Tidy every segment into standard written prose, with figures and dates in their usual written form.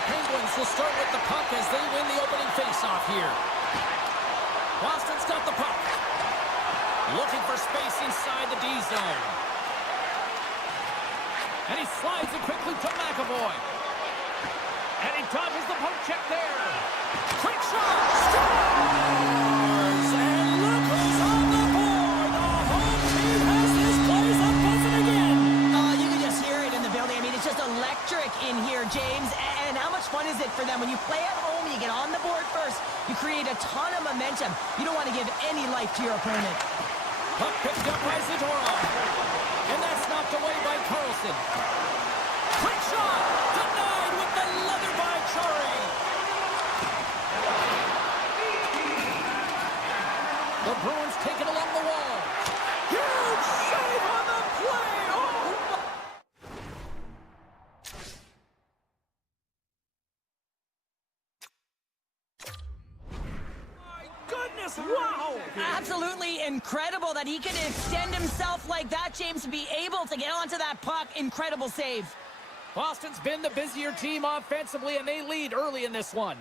The Penguins will start with the puck as they win the opening faceoff here. Boston's got the puck. Looking for space inside the D zone. And he slides it quickly to MaakY. And he dodges the poke check there. Quick shot! Scores! And look who's on the board! The home team has this place up buzzing again! Oh, you can just hear it in the building. I mean, it's just electric in here, James. And how much fun is it for them? When you play at home, you get on the board first. You create a ton of momentum. You don't want to give any life to your opponent. Puck picked up by Zadorov. And that's knocked away by Carlson. Quick shot! Denied with the leather by Chari. The Bruins take it along the wall. Huge save on the play! Oh! My goodness, wow! Absolutely incredible that he can extend himself like that, James, to be able to get onto that puck. Incredible save. Boston's been the busier team offensively, and they lead early in this one.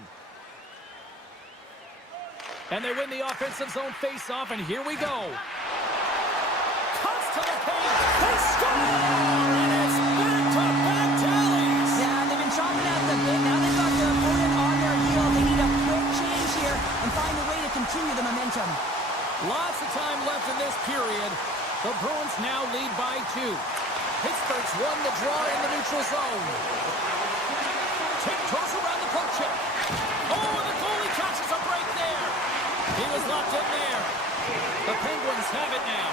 And they win the offensive zone face-off, and here we go. Cuts to the paint. They score! And it's back-to-back tallies. Yeah, they've been chomping at the bit. Now they've got their opponent on their heel. They need a quick change here and find a way to continue the momentum. Lots of time left in this period. The Bruins now lead by 2. Pittsburgh's won the draw in the neutral zone. Tiptoes around the poke check. Oh, the goalie catches a break there. He was locked in there. The Penguins have it now.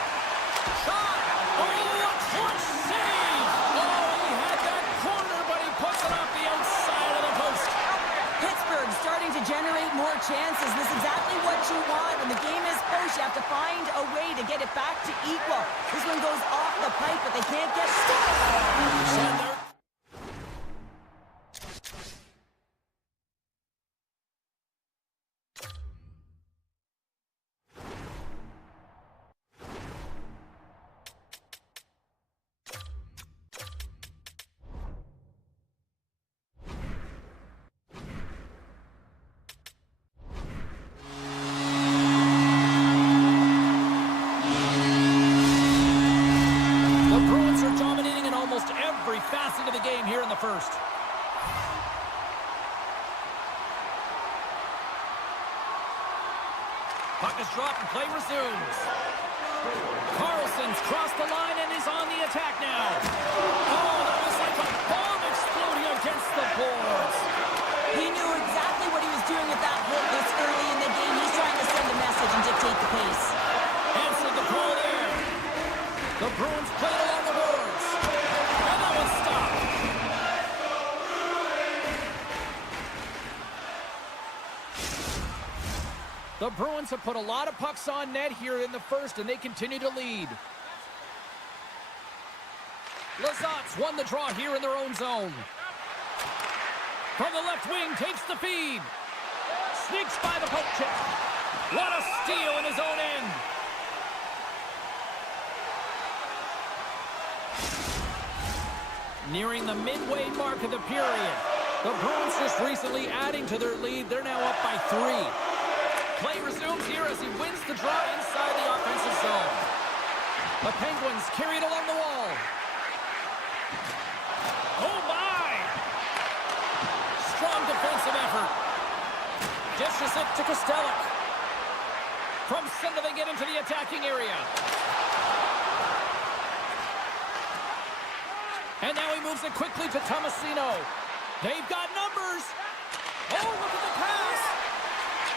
Shot! Oh, a clutch save! Oh, he had that corner, but he puts it off the outside of the post. Pittsburgh starting to generate more chances. This is exactly what you want. When the game is close, you have to find a way to get it back to equal. This one goes off the pipe, but they can't get stuck. Facet of the game here in the first. Puck is dropped and play resumes. Carlson's crossed the line and is on the attack now. Oh, that was like a bomb exploding against the boards. He knew exactly what he was doing with that hit this early in the game. He's trying to send a message and dictate the pace. Answered the call there. The Bruins play it along the boards. And that one's stopped. The Bruins have put a lot of pucks on net here in the first, and they continue to lead. Lazat's won the draw here in their own zone. From the left wing, takes the feed. Sneaks by the poke check. What a steal in his own end. Nearing the midway mark of the period. The Bruins just recently adding to their lead. They're now up by 3. Play resumes here as he wins the draw inside the offensive zone. The Penguins carry it along the wall. Oh, my! Strong defensive effort. Dishes it to Kosteluk. From center, they get into the attacking area. And now he moves it quickly to Tomasino. They've got numbers. Oh, look at the pass.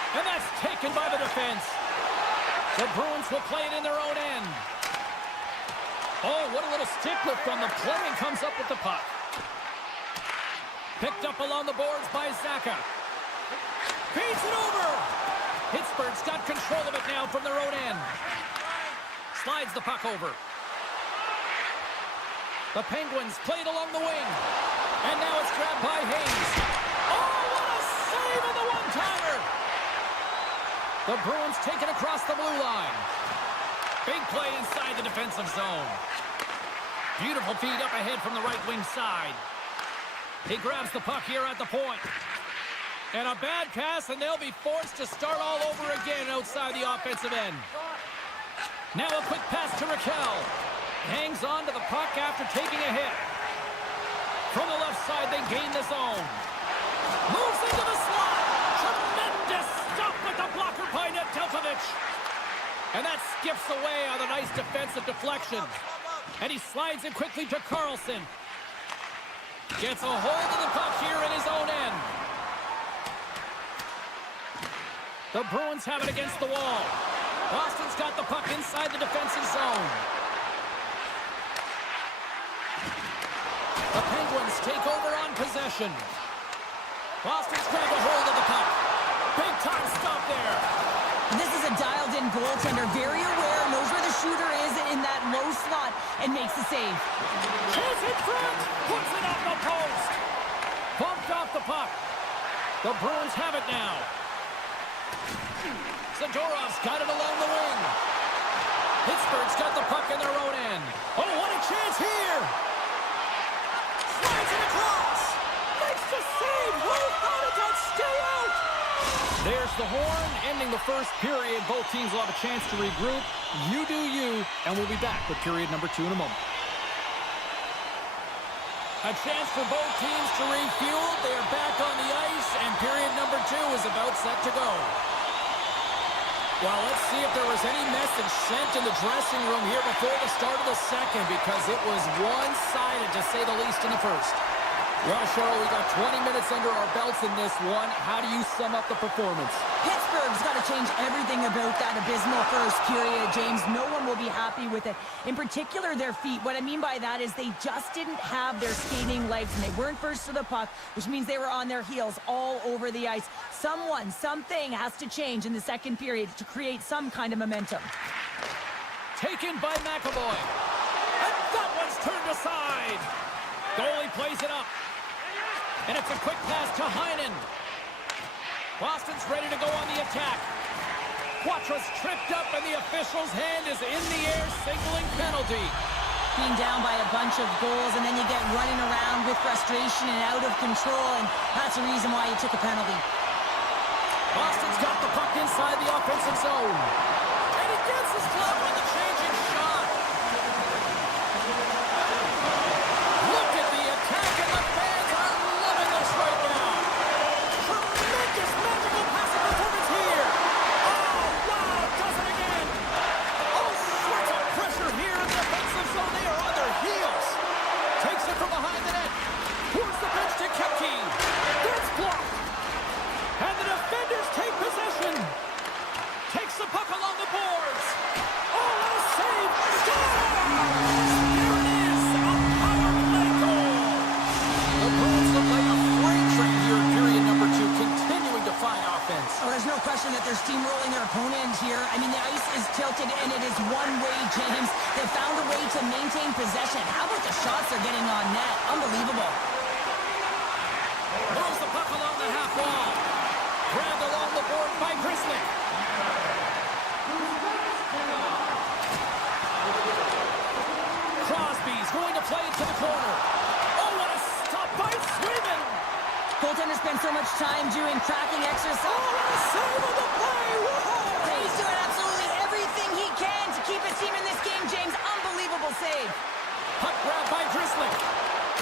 And that's taken by the defense. The Bruins will play it in their own end. Oh, what a little stick lift on the play, and comes up with the puck. Picked up along the boards by Zacha. Feeds it over. Pittsburgh's got control of it now from their own end. Slides the puck over. The Penguins play it along the wing. And now it's grabbed by Hayes. Oh, what a save on the one-timer. The Bruins take it across the blue line. Big play inside the defensive zone. Beautiful feed up ahead from the right wing side. He grabs the puck here at the point. And a bad pass, and they'll be forced to start all over again outside the offensive end. Now a quick pass to Raquel. Hangs on to the puck after taking a hit. From the left side, they gain the zone. Moves into the slot. Tremendous stop with the blocker by Nedeljkovic. And that skips away on a nice defensive deflection. And he slides it quickly to Carlson. Gets a hold of the puck here in his own end. The Bruins have it against the wall. Boston's got the puck inside the defensive zone. The Penguins take over on possession. Boston's grabbed a hold of the puck. Big time stop there. This is a dialed-in goaltender, very aware, knows where the shooter is in that low slot, and makes the save. Chance in front, puts it off the post. Bumped off the puck. The Bruins have it now. Zadorov's got it along the wing. Pittsburgh's got the puck in their own end. Oh, what a chance here! Slides it across. Makes the save. How did that stay out? There's the horn, ending the first period. Both teams will have a chance to regroup. You do you, and we'll be back with period number 2 in a moment. A chance for both teams to refuel. They are back on the ice, and period number 2 is about set to go. Well, let's see if there was any message sent in the dressing room here before the start of the second, because it was one-sided, to say the least, in the first. Well, Cheryl, we got 20 minutes under our belts in this one. How do you sum up the performance? Pittsburgh's got to change everything about that abysmal first period, James. No one will be happy with it. In particular, their feet. What I mean by that is they just didn't have their skating legs, and they weren't first to the puck, which means they were on their heels all over the ice. Something has to change in the second period to create some kind of momentum. Taken by MaakY. And that one's turned aside. Goalie plays it up. And it's a quick pass to Heinen. Boston's ready to go on the attack. Quatra's tripped up, and the official's hand is in the air, signaling penalty. Being down by a bunch of goals, and then you get running around with frustration and out of control, and that's the reason why you took a penalty. Boston's got the puck inside the offensive zone. And he gets his glove on the changing shot. Look at the attack, and the fans are loving this right now. Tremendous magical passing performance here. Oh, wow, does it again. All sorts of pressure here in the defensive zone. They are on their heels. Takes it from behind the net. Towards the bench to Kepke. That's blocked. And the defenders take possession. Takes the puck along the boards. Oh, what a save. Scores! There it is. A power play goal. The Bruins look like a freight train here in period number 2, continuing to find offense. Oh, there's no question that they're steamrolling their opponent here. I mean, the ice is tilted, and it is one way, James. They found a way to maintain possession. How about the shots they're getting on net? Unbelievable. Moves the puck along the half wall. Grabbed along the board by Grizzly. Crosby's going to play it to the corner. Oh, what a stop by Sweden! Goaltender spent so much time doing tracking exercise. Oh, what a save on the play! Whoa! He's doing absolutely everything he can to keep his team in this game, James. Unbelievable save. Puck grab by Grizzly.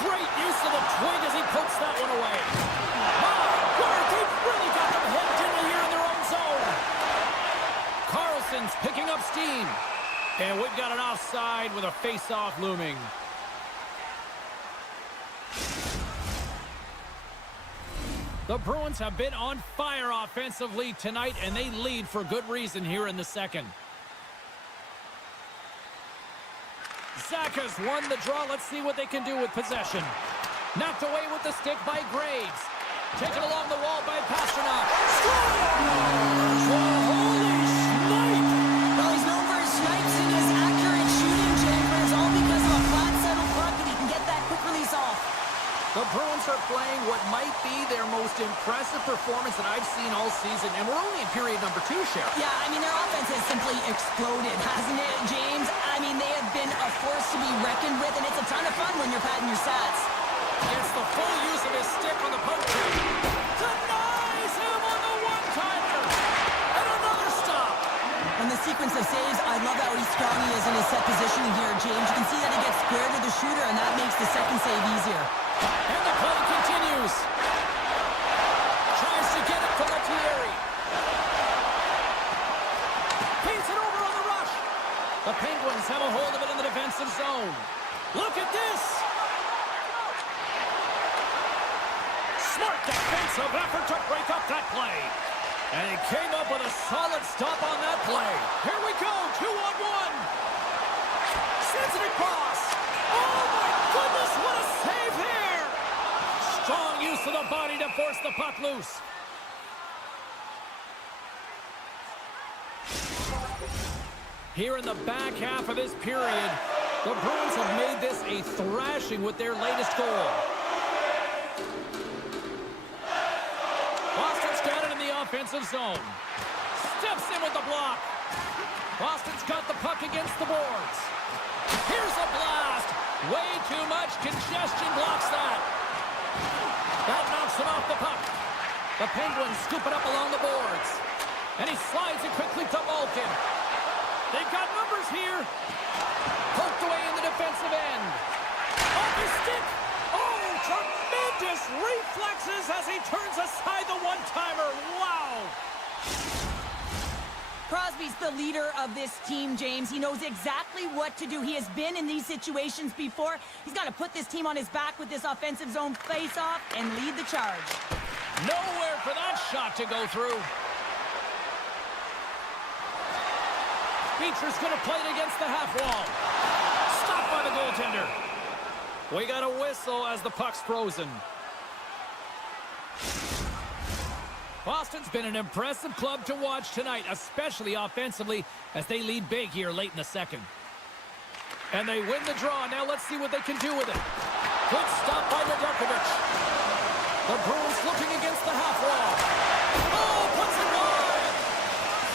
Great use of the twig as he pokes that one away. My word, they've really got them hemmed in here in their own zone. Carlson's picking up steam. And we've got an offside with a face-off looming. The Bruins have been on fire offensively tonight, and they lead for good reason here in the second. Zaka's won the draw. Let's see what they can do with possession. Knocked away with the stick by Graves. Taken along the wall by Pasternak. Scores! Holy snipe! Well, he's known for his snipes and his accurate shooting, James, but it's all because of a flat settle puck, and he can get that quick release off. The Bruins are playing what might be their most impressive performance that I've seen all season, and we're only in period number 2, Sharon. Yeah, I mean, their offense has simply exploded, hasn't it, James? I mean, they have been a force to be reckoned with, and it's a ton of fun when you're padding your stats. Gets the full use of his stick on the poke check. Denies him on the one-timer. And another stop. On the sequence of saves, I love how strong he is in his set positioning here, James. You can see that he gets square to the shooter, and that makes the second save easier. And the play continues. Tries to get it from Thierry. Feeds it over on the rush. The Penguins have a hold of it in the defensive zone. Look at this. Smart defensive effort to break up that play. And he came up with a solid stop on that play. Here we go, 2-on-1. Sends it across. Oh, my goodness, what a save here. Strong use of the body to force the puck loose. Here in the back half of this period, the Bruins have made this a thrashing with their latest goal. Boston's got it in the offensive zone. Steps in with the block. Boston's got the puck against the boards. Here's a blast. Way too much congestion blocks that. That knocks him off the puck. The Penguins scoop it up along the boards. And he slides it quickly to Malkin. They've got numbers here. Poked away in the defensive end. Off his stick. Oh, tremendous reflexes as he turns aside the one-timer. Wow. Crosby's the leader of this team, James. He knows exactly what to do. He has been in these situations before. He's got to put this team on his back with this offensive zone face-off and lead the charge. Nowhere for that shot to go through. Beecher's going to play it against the half wall. Stopped by the goaltender. We got a whistle as the puck's frozen. Boston's been an impressive club to watch tonight, especially offensively, as they lead big here late in the second. And they win the draw. Now let's see what they can do with it. Good stop by Nedeljkovic. The Bruins looking against the half wall. Oh, puts it wide.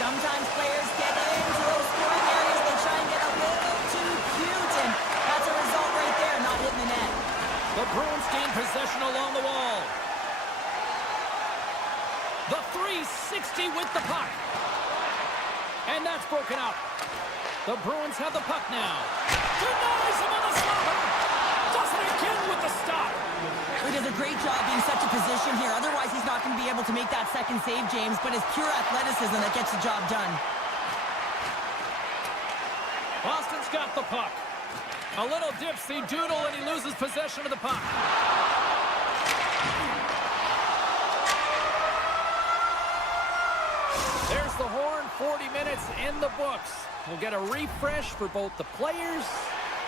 Sometimes players get into those scoring areas. They try and get a little too cute, and that's a result right there, not hitting the net. The Bruins gain possession along the wall. The 360 with the puck. And that's broken up. The Bruins have the puck now. Denies him on the slapper. Does it again with the stop. He does a great job being such a position here. Otherwise, he's not going to be able to make that second save, James. But it's pure athleticism that gets the job done. Boston's got the puck. A little dipsy doodle, and he loses possession of the puck. There's the horn. 40 minutes in the books. We'll get a refresh for both the players,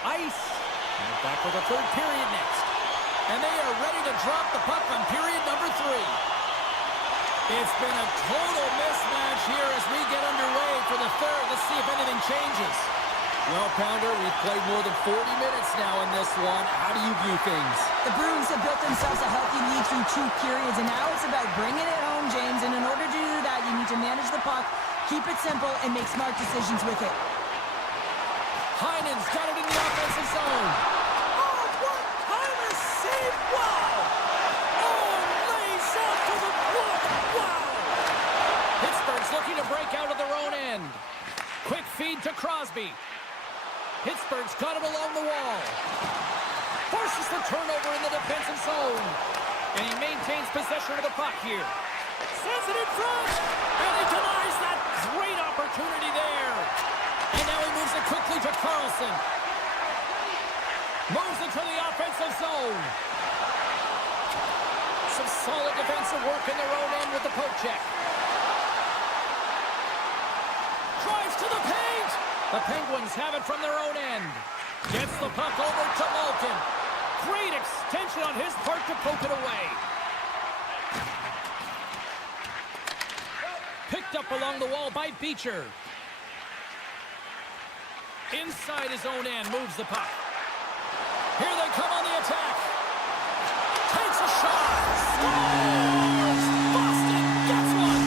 ice, and we're back with a third period next. And they are ready to drop the puck on period number 3. It's been a total mismatch here as we get underway for the third. Let's see if anything changes. Well, Pounder, we've played more than 40 minutes now in this one. How do you view things? The Bruins have built themselves a healthy lead through 2 periods, and now it's about bringing it home, James. And in order to do that, you need to manage the puck, keep it simple, and make smart decisions with it. Heinen's got it in the offensive zone. Oh, one-timer save! Wow! Oh, lays out to the block! Wow! Pittsburgh's looking to break out of their own end. Quick feed to Crosby. Pittsburgh's got it along the wall. Forces the turnover in the defensive zone. And he maintains possession of the puck here. Sends it in front. And he denies that great opportunity there. And now he moves it quickly to Carlson. Moves it to the offensive zone. Some solid defensive work in their own end with the poke check. Drives to the paint. The Penguins have it from their own end. Gets the puck over to Malkin. Great extension on his part to poke it away. Picked up along the wall by Beecher. Inside his own end, moves the puck. Here they come on the attack. Takes a shot. Scores! Boston gets one.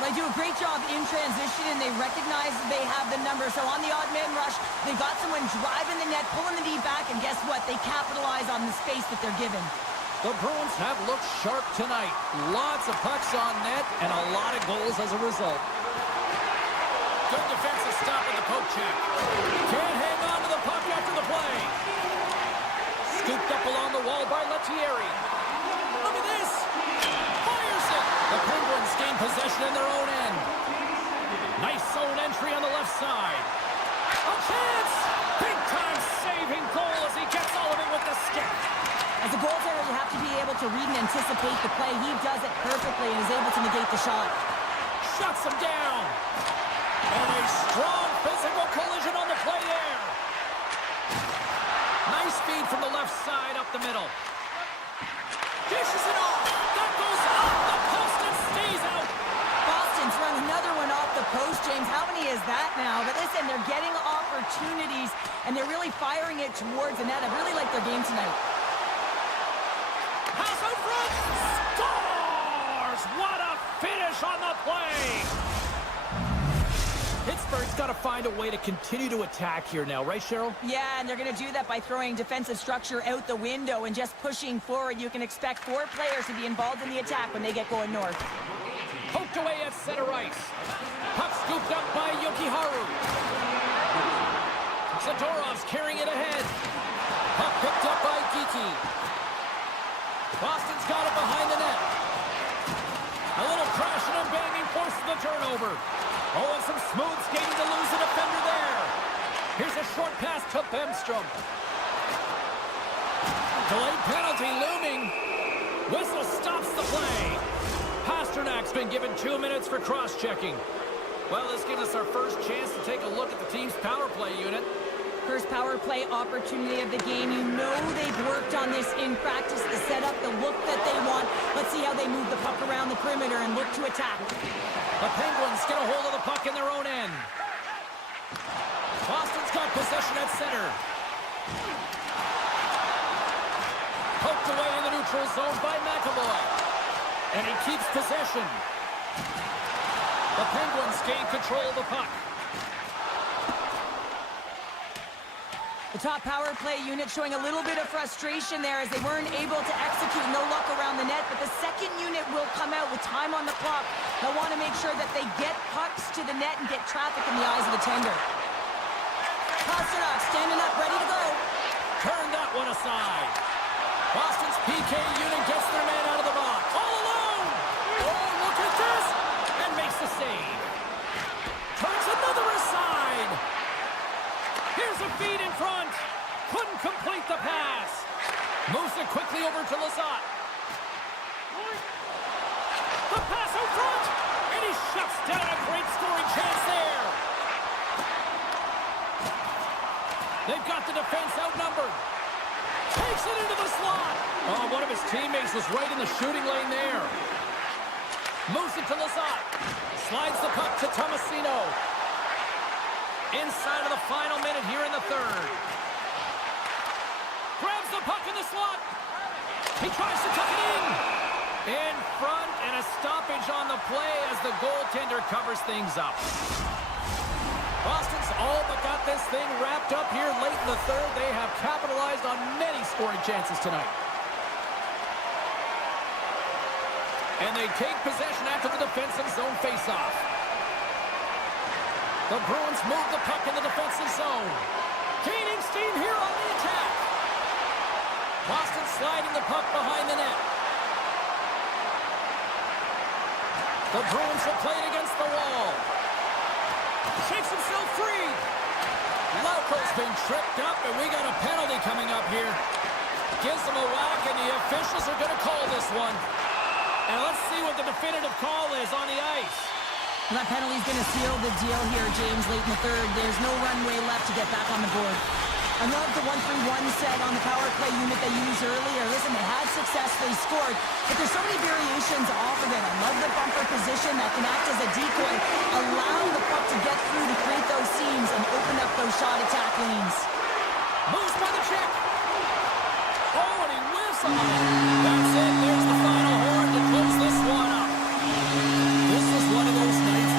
Well, I do great job in transition, and they recognize that they have the number. So on the odd man rush, they got someone driving the net, pulling the knee back, and guess what? They capitalize on the space that they're given. The Bruins have looked sharp tonight. Lots of pucks on net and a lot of goals as a result. Good defensive stop in the poke check. Can't hang on to the puck after the play. Scooped up along the wall by Lettieri. Look at this. Fires it. The Penguins gain possession in their own end. Nice zone entry on the left side. A chance. Big time saving goal as he gets all of it with the stick. As a goaltender, you have to be able to read and anticipate the play. He does it perfectly and is able to negate the shot. Shuts him down. And a strong physical collision on the play there. Nice feed from the left side up the middle. Dishes it off. That goes off the post and stays out. Boston throwing another one off the post, James. How many is that now? But listen, they're getting opportunities, and they're really firing it towards the net. I really like their game tonight. Pass out front. Scores! What a finish on the play. Pittsburgh's got to find a way to continue to attack here now, right, Cheryl? Yeah, and they're going to do that by throwing defensive structure out the window and just pushing forward. You can expect 4 players to be involved in the attack when they get going north. Poked away at center ice. Puck scooped up by Yokiharu. Zadorov's carrying it ahead. Puck picked up by Geeky. Boston's got it behind the net. A little crashing and banging forces the turnover. Oh, and some smooth skating to lose a defender there. Here's a short pass to Bemstrom. Delayed penalty looming. Whistle stops the play. Pasternak's been given 2 minutes for cross-checking. Well, this gives us our first chance to take a look at the team's power play unit. First power play opportunity of the game. You know they've worked on this in practice, the setup, the look that they want. Let's see how they move the puck around the perimeter and look to attack. The Penguins get a hold of the puck in their own end. Boston's got possession at center. Poked away in the neutral zone by MaakY. And he keeps possession. The Penguins gain control of the puck. The top power play unit showing a little bit of frustration there as they weren't able to execute. No luck around the net, but the second unit will come out with time on the clock. They'll want to make sure that they get pucks to the net and get traffic in the eyes of the tender. Pasternak standing up, ready to go. Turn that one aside. Boston's PK unit gets their man out of the box. All alone! Oh, look at this! And makes the save. Turns another aside. Here's a feed in front. Couldn't complete the pass. Moves it quickly over to Lizotte. The pass out front. And he shuts down a great scoring chance there. They've got the defense outnumbered. Takes it into the slot. Oh, one of his teammates was right in the shooting lane there. Moves it to Lizotte. Slides the puck to Tomasino. Inside of the final minute here in the third. Grabs the puck in the slot. He tries to tuck it in. In front, and a stoppage on the play as the goaltender covers things up. Boston's all but got this thing wrapped up here late in the third. They have capitalized on many scoring chances tonight. And they take possession after the defensive zone faceoff. The Bruins move the puck in the defensive zone. Gaining steam here on the attack. Boston sliding the puck behind the net. The Bruins will play it against the wall. Shakes himself free. Lauko's been tripped up, and we got a penalty coming up here. Gives him a whack, and the officials are going to call this one. And let's see what the definitive call is on the ice. Well, that penalty is going to seal the deal here, James, late in the third. There's no runway left to get back on the board. I love the 1-3-1 set on the power play unit they used earlier. Listen, they had success, they scored, but there's so many variations off of it. I love the bumper position that can act as a decoy, allow the puck to get through to create those seams and open up those shot attack lanes. Moves by the check. Oh, and he whiffs on it. That's it. There's the final horn to close this one up. This was one of those nights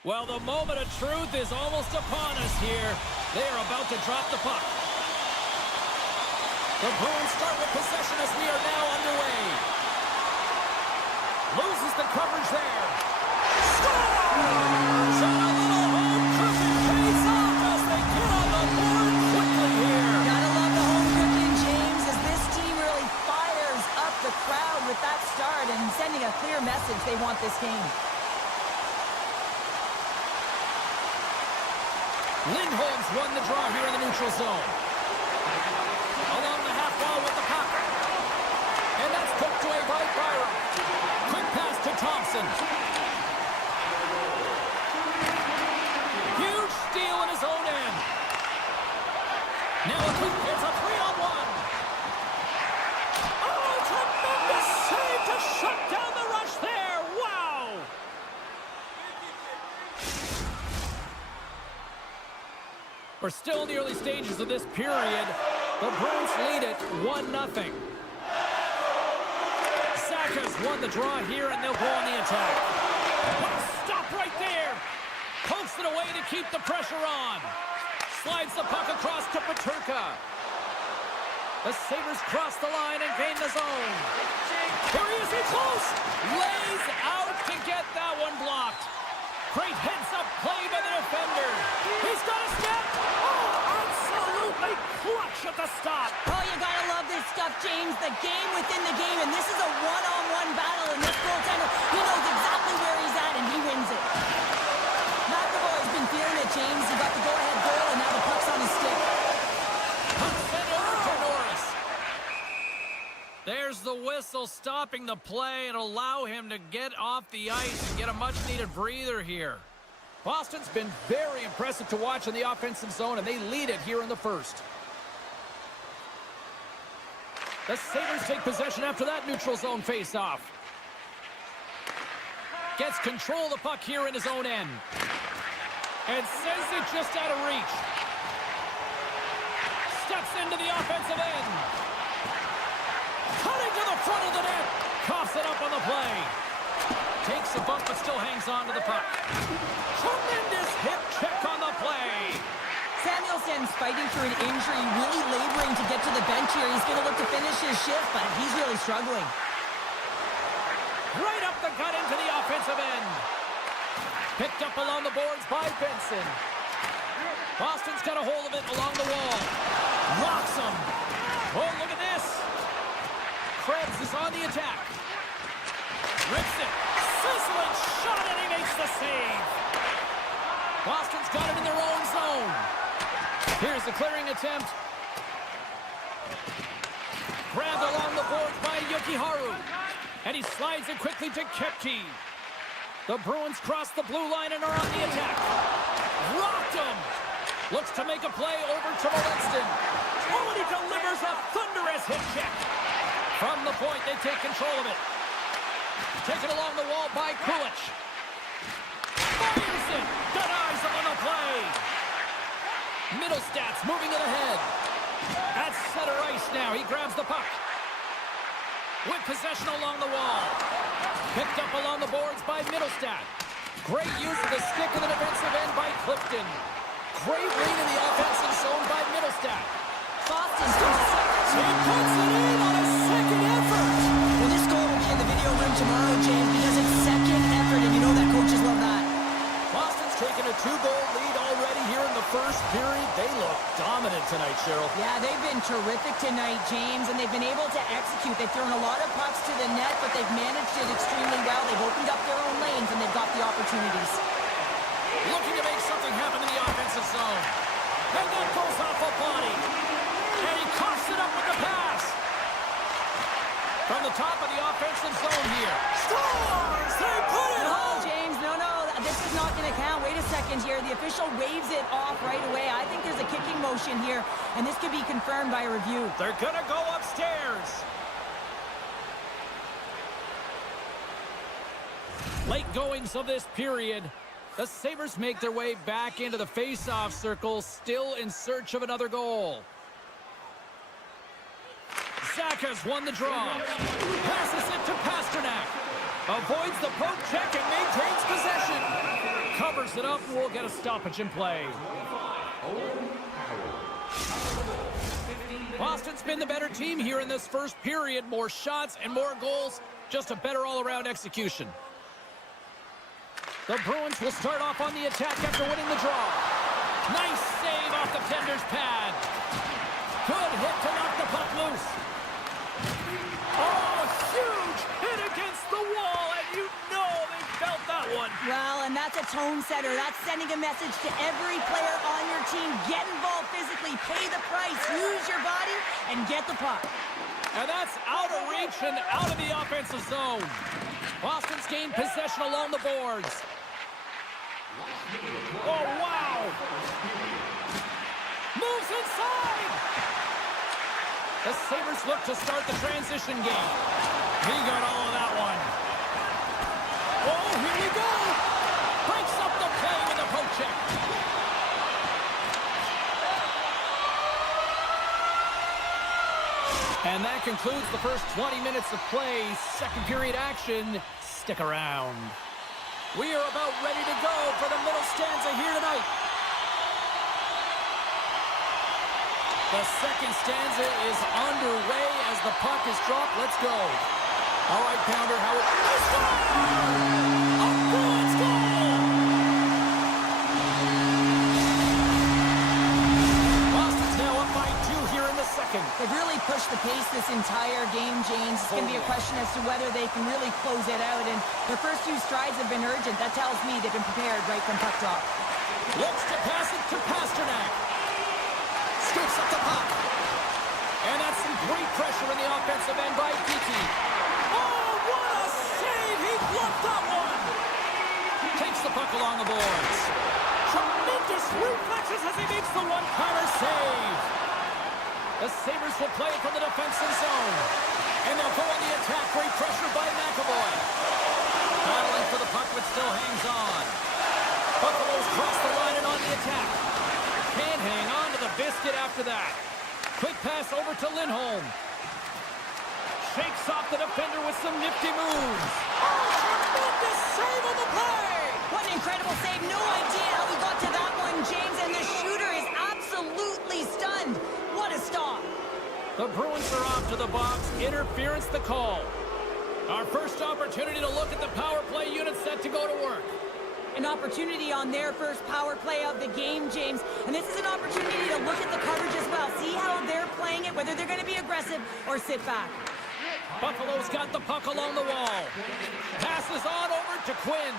Well, the moment of truth is almost upon us here. They are about to drop the puck. The Bruins start with possession as we are now underway. Loses the coverage there. Scores! A little home cooking pays off as they get on the board quickly here. Gotta love the home cooking, James, as this team really fires up the crowd with that start and sending a clear message they want this game. Lindholm's won the draw here in the neutral zone. Along the half wall with the puck. And that's poked away by Byron. Quick pass to Thompson. Huge steal in his own end. Now it's a 3-on-1. Oh, tremendous save to shut down the rush there. Wow! We're still in the early stages of this period. The Bruins lead it 1-0. Saka's won the draw here, and they'll go on the attack. Stop right there. Pokes it away to keep the pressure on. Slides the puck across to Peterka. The Sabres cross the line and gain the zone. Here he is, he's close. Lays out to get that one blocked. Great heads-up play by the defender. He's got a step. Oh, absolutely clutch at the stop. Oh, you gotta love this stuff, James. The game within the game, and this is a one-on-one battle, and this goaltender, he knows exactly where he's at, and he wins it. MaakY has been feeling it, James. He got the go-ahead goal, and now the puck's on his stick. Puck sent over to Norris. There's the whistle stopping the play and allow him to get off the ice and get a much-needed breather here. Boston's been very impressive to watch in the offensive zone, and they lead it here in the first. The Sabres take possession after that neutral zone face-off. Gets control of the puck here in his own end. And sends it just out of reach. Steps into the offensive end. Cutting to the front of the net. Coughs it up on the play. Takes a bump but still hangs on to the puck. Tremendous hip check on the play. Samuelson's fighting through an injury, really laboring to get to the bench here. He's going to look to finish his shift, but he's really struggling. Right up the gut into the offensive end. Picked up along the boards by Benson. Boston's got a hold of it along the wall. Rocks him. Oh, look at this. Krebs is on the attack. Rips it. Sizzling shot, and he makes the save. Boston's got it in their own zone. Here's the clearing attempt. Grabbed along the boards by Yokiharu. And he slides it quickly to Kepke. The Bruins cross the blue line and are on the attack. Rocked him. Looks to make a play over to Winston. Oh, and he delivers a thunderous hit check. From the point, they take control of it. Taken along the wall by Kulich. Fires it. Denies him on the play. Middlestats moving it ahead. At center ice now. He grabs the puck. With possession along the wall. Picked up along the boards by Middlestat. Great use of the stick in the defensive end by Clifton. Great read in the offensive zone by Middlestat. Boston's going to He puts it in on a second effort. Well, this goal will be in the video room tomorrow, James, because it's second effort, and you know that coaches love that. Boston's taken a 2-goal lead already here in the first period. They look dominant tonight, Cheryl. Yeah, they've been terrific tonight, James, and they've been able to execute. They've thrown a lot of pucks to the net, but they've managed it extremely well. They've opened up their own lanes, and they've got the opportunities. Looking to make something happen in the offensive zone. And that goes off a body. And he coughs it up with the pass. From the top of the offensive zone here. Scores! They put it home! James, no. This is not going to count. Wait a second here. The official waves it off right away. I think there's a kicking motion here, and this could be confirmed by a review. They're going to go upstairs. Late goings of this period. The Sabres make their way back into the face-off circle, still in search of another goal. Saka's won the draw. Passes it to Pasternak. Avoids the poke check and maintains possession. covers it up, and we'll get a stoppage in play. Boston's been the better team here in this first period. More shots and more goals. Just a better all-around execution. The Bruins will start off on the attack after winning the draw. Nice save off the defender's pad. Good hit to knock the puck loose. Oh, huge hit against the wall, and you know they felt that one. Well, and that's a tone setter. That's sending a message to every player on your team. Get involved physically, pay the price, use your body, and get the puck. And that's out of reach and out of the offensive zone. Boston's gained possession along the boards. Oh, wow. Moves inside. The Sabres look to start the transition game. He got all of that one. Oh, here we go. Breaks up the play with a poke check. And that concludes the first 20 minutes of play. Second period action. Stick around. We are about ready to go for the middle stanza here tonight. The second stanza is underway as the puck is dropped. Let's go. All right, Pounder, how it... Let's go! A Bruins goal! Boston's now up by 2 here in the second. They've really pushed the pace this entire game, James. It's going to be a question as to whether they can really close it out. And their first few strides have been urgent. That tells me they've been prepared right from puck drop. Looks to pass it to Pasternak. Scoops up the puck. And that's some great pressure in the offensive end by Petey. Oh, what a save! He bluffed that one! Takes the puck along the boards. Tremendous reflexes as he makes the one-timer save. The Sabres will play it from the defensive zone. And they'll go on the attack. Great pressure by MaakY. Battling for the puck, but still hangs on. Buffalo's cross the line and on the attack. Can't hang on to the biscuit after that. Quick pass over to Lindholm. Shakes off the defender with some nifty moves. Oh, tremendous save on the play! What an incredible save. No idea how he got to that one, James. And the shooter is absolutely stunned. What a stop. The Bruins are off to the box. Interference the call. Our first opportunity to look at the power play unit set to go to work. An opportunity on their first power play of the game, James. And this is an opportunity to look at the coverage as well. See how they're playing it, whether they're going to be aggressive or sit back. Buffalo's got the puck along the wall. Passes on over to Quinn.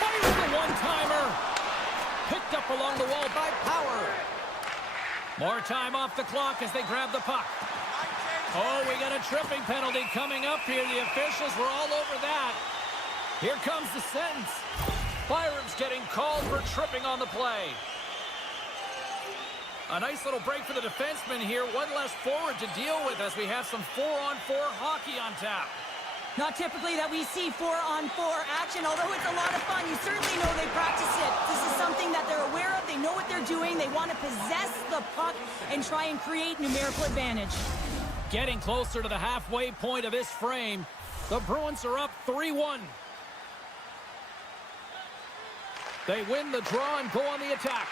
Fires the one-timer. Picked up along the wall by Power. More time off the clock as they grab the puck. Oh, we got a tripping penalty coming up here. The officials were all over that. Here comes the sentence. Byram's getting called for tripping on the play. A nice little break for the defenseman here. One less forward to deal with as we have some 4-on-4 hockey on tap. Not typically that we see 4-on-4 action, although it's a lot of fun. You certainly know they practice it. This is something that they're aware of. They know what they're doing. They want to possess the puck and try and create numerical advantage. Getting closer to the halfway point of this frame. The Bruins are up 3-1. They win the draw and go on the attack.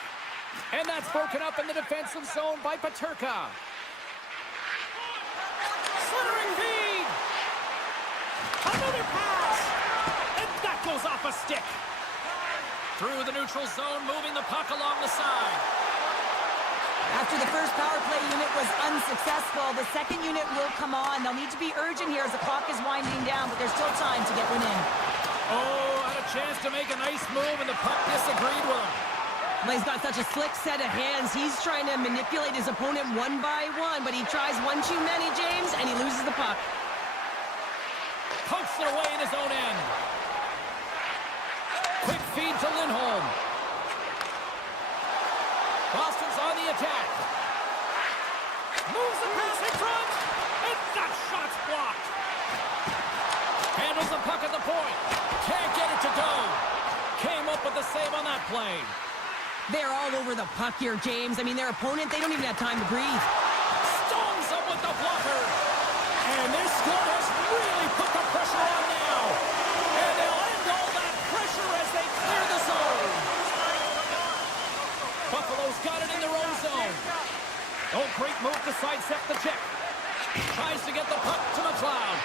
And that's broken up in the defensive zone by Peterka. Slithering feed. Another pass. And that goes off a stick. Through the neutral zone, moving the puck along the side. After the first power play unit was unsuccessful, the second unit will come on. They'll need to be urgent here as the clock is winding down, but there's still time to get one in. Oh, had a chance to make a nice move, and the puck disagreed with him. Well, he's got such a slick set of hands. He's trying to manipulate his opponent one by one, but he tries one too many, James, and he loses the puck. Pokes it away in his own end. Quick feed to Lindholm. Boston's on the attack. Moves the pass in front. And that shot's blocked. Handles the puck at the point. Can't get it to go. Came up with the save on that play. They're all over the puck here, James. I mean, their opponent, they don't even have time to breathe. Stones up with the blocker. And this score has really put the pressure on now. And they'll Oh, great move to sidestep the check. Tries to get the puck to McLeod.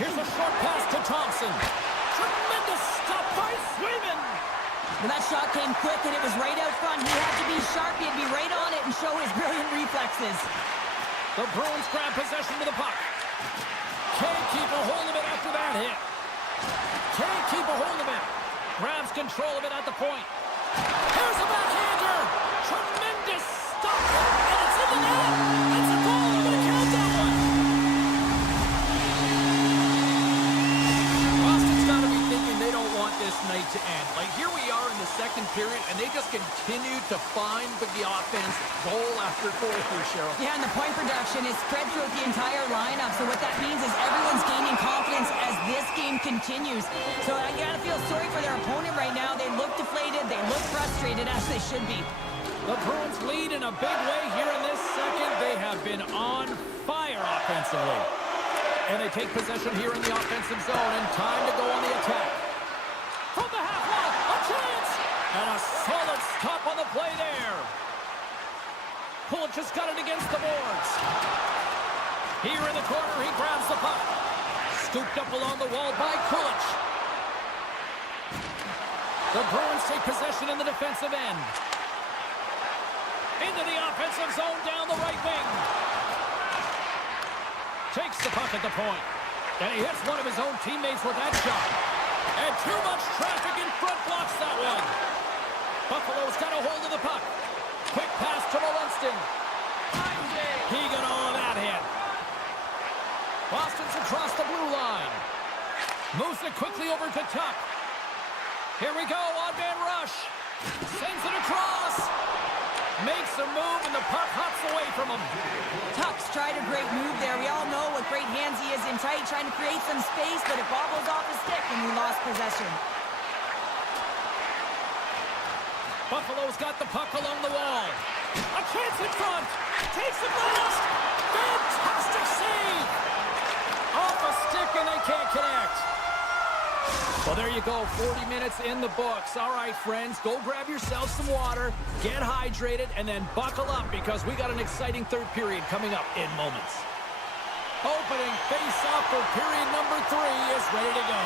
Here's a short pass to Thompson. Tremendous stop by Swayman. Well, that shot came quick, and it was right out front. He had to be sharp. He had to be right on it and show his brilliant reflexes. The Bruins grab possession to the puck. Can't keep a hold of it after that hit. Can't keep a hold of it. Grabs control of it at the point. Here's a backhander. Tremendous stop. And it's in the net. It's a goal. I'm going to count that one. Boston's got to be thinking they don't want this night to end. Like, here we are in the second period, and they just continue to find the offense goal after goal here, Cheryl. Yeah, and the point production is spread throughout the entire lineup. So what that means is everyone's gaining confidence as this game continues. So I gotta feel sorry for their opponent right now. They look deflated. They look frustrated, as they should be. The Bruins lead in a big way here in this second. They have been on fire offensively. And they take possession here in the offensive zone, and time to go on the attack. From the half wall, a chance! And a solid stop on the play there. Pulic just got it against the boards. Here in the corner, he grabs the puck. Scooped up along the wall by Kulich. The Bruins take possession in the defensive end. Into the offensive zone down the right wing. Takes the puck at the point. And he hits one of his own teammates with that shot. And too much traffic in front blocks that one. Buffalo's got a hold of the puck. Quick pass to Molinston. He got all of that hit. Boston's across the blue line. Moves it quickly over to Tuck. Here we go, on-man rush. Sends it across. Makes a move, and the puck hops away from him. Tuck's tried a great move there. We all know what great hands he is in tight, trying to create some space, but it bobbles off his stick, and he lost possession. Buffalo's got the puck along the wall. A chance in front. Takes the blast. Fantastic save. Off a stick, and they can't connect. Well, there you go. 40 minutes in the books. All right, friends, go grab yourself some water, get hydrated, and then buckle up because we got an exciting third period coming up in moments. Opening face-off for period number 3 is ready to go.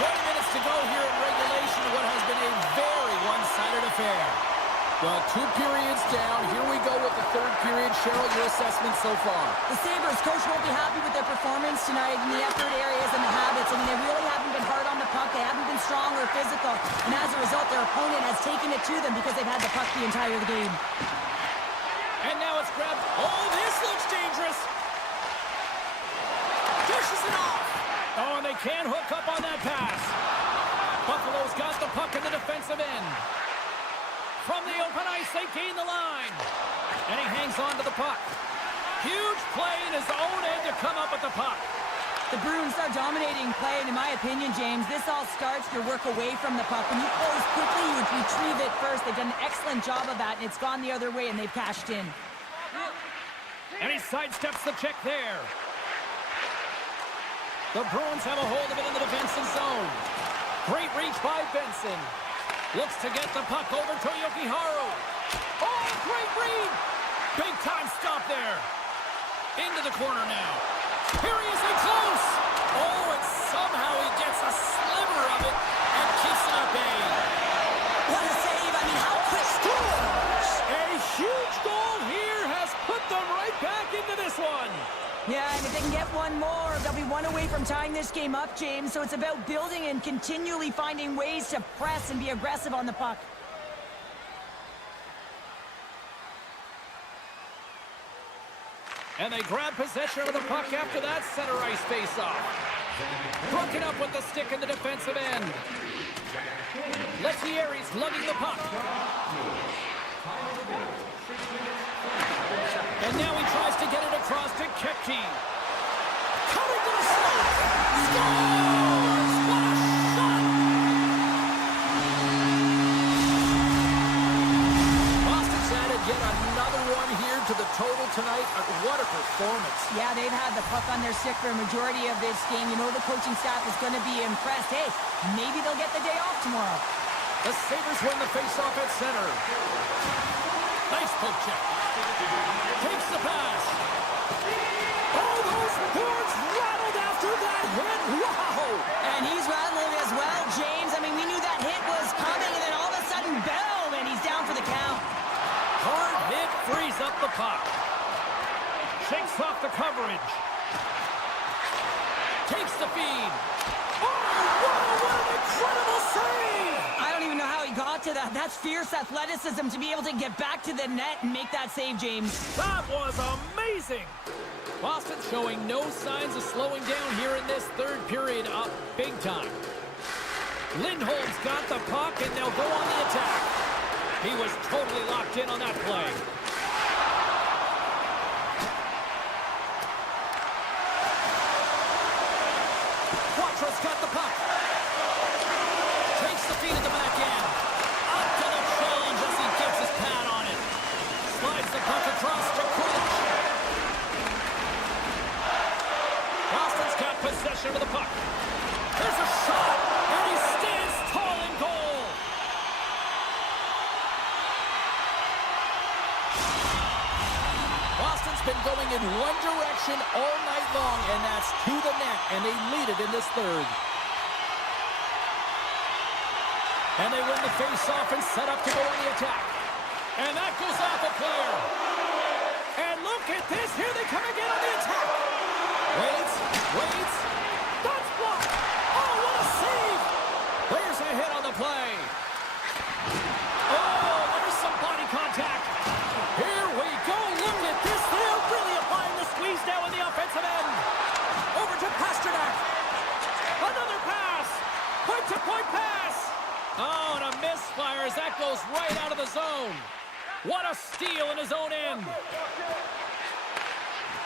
20 minutes to go here in regulation of what has been a very one-sided affair. Well, 2 periods down. Here we go with the third period. Cheryl, your assessment so far? The Sabres coach won't be happy with their performance tonight in the effort areas and the habits. I mean, they really haven't been hard on the puck. They haven't been strong or physical. And as a result, their opponent has taken it to them because they've had the puck the entire game. And now it's grabbed. Oh, this looks dangerous. Dishes it off. Oh, and they can't hook up on that pass. Buffalo's got the puck in the defensive end. From the open ice, they gain the line. And he hangs on to the puck. Huge play in his own end to come up with the puck. The Bruins are dominating play, and in my opinion, James, this all starts your work away from the puck. When you close quickly, you retrieve it first. They've done an excellent job of that, and it's gone the other way, and they've cashed in. And he sidesteps the check there. The Bruins have a hold of it in the defensive zone. Great reach by Benson. Looks to get the puck over to Yokiharu. Oh, great read. Big time stop there. Into the corner now. Here he is in close. Oh, and somehow he gets a sliver of it and keeps it at bay. What a save. I mean, how quick scores. A huge goal here has put them right back into this one. Yeah, and if they can get one more, they'll be one away from tying this game up, James. So it's about building and continually finding ways to press and be aggressive on the puck. And they grab possession of the puck after that center ice face-off. Broken up with the stick in the defensive end. Lettieri's lugging the puck. And now he tries to get it across to Kepke. Coming to the slot. Scores! What a shot! Boston's added yet another one here to the total tonight. What a performance. Yeah, they've had the puck on their stick for a majority of this game. You know the coaching staff is going to be impressed. Hey, maybe they'll get the day off tomorrow. The Sabres win the faceoff at center. poke check. Takes the pass. Oh, those boards rattled after that hit. Wow! And he's rattling as well, James. I mean, we knew that hit was coming, and then all of a sudden, boom, and he's down for the count. Hard hit frees up the puck. Shakes off the coverage. Takes the feed. Oh, wow, what an incredible save! I don't even know how he got to that. That's fierce athleticism to be able to get back to the net and make that save, James. That was amazing! Boston showing no signs of slowing down here in this third period, up big time. Lindholm's got the puck, and they'll go on the attack. He was totally locked in on that play. Quatro's got the puck. Takes the feed at the back end. Up to the challenge as he gets his pad on it. Slides the puck across to Kulich. Boston's got possession of the puck. There's a shot, and he stands tall in goal. Boston's been going in one direction all night long, and that's to the net, and they lead it in this third. And they win the face-off and set up to go on the attack. And that goes off a player. And look at this. Here they come again on the attack. Waits. That's blocked. Oh, what a save. There's a hit on the play. Oh, there's some body contact. Here we go. Look at this. They're really applying the squeeze now in the offensive end. Over to Pasternak. Another pass. Point-to-point pass. Oh, and a misfire as that goes right out of the zone. What a steal in his own end.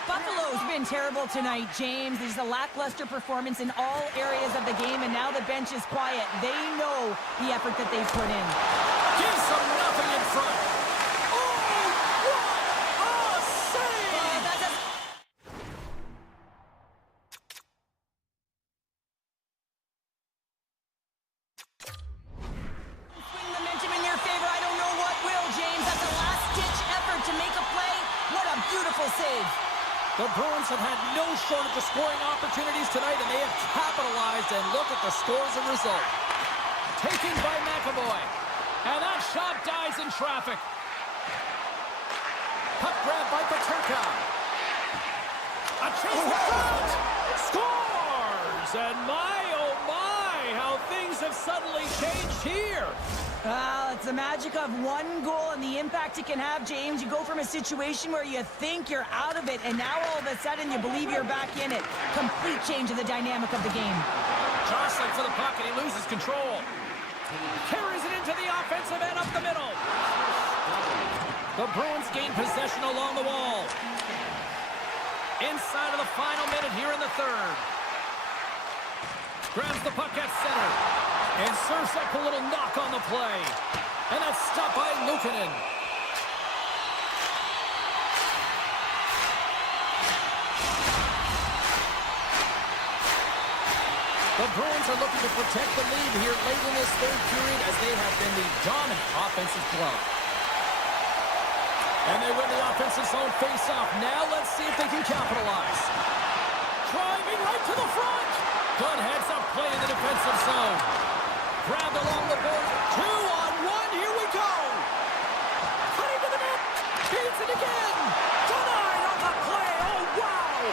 Buffalo's been terrible tonight, James. There's a lackluster performance in all areas of the game, and now the bench is quiet. They know the effort that they've put in. Gives them nothing in front. Oh, what a save! That's a... Swing momentum in your favor. I don't know what will, James. That's a last-ditch effort to make a play. What a beautiful save. The Bruins have had no shortage of scoring opportunities tonight, and they have capitalized, and look at the scores and result. Taken by MaakY. And that shot dies in traffic. Puck grab by Peterka. A chase in front. Scores! And my, oh my, how things have suddenly changed here. Well, it's the magic of one goal and the impact it can have, James. You go from a situation where you think you're out of it, and now all of a sudden you believe you're back in it. Complete change of the dynamic of the game. Jostling for the puck, and he loses control. Carries it into the offensive end up the middle. The Bruins gain possession along the wall. Inside of the final minute here in the third. Grabs the puck at center. And serves up a little knock on the play. And that's stopped by Luukkonen. The Bruins are looking to protect the lead here late in this third period as they have been the dominant offensive club. And they win the offensive zone face-off. Now let's see if they can capitalize. Driving right to the front. Good heads-up play in the defensive zone. Grabbed along the board. 2-on-1. Here we go. Cutting to the net. Beats it again. Denied on the play. Oh, wow.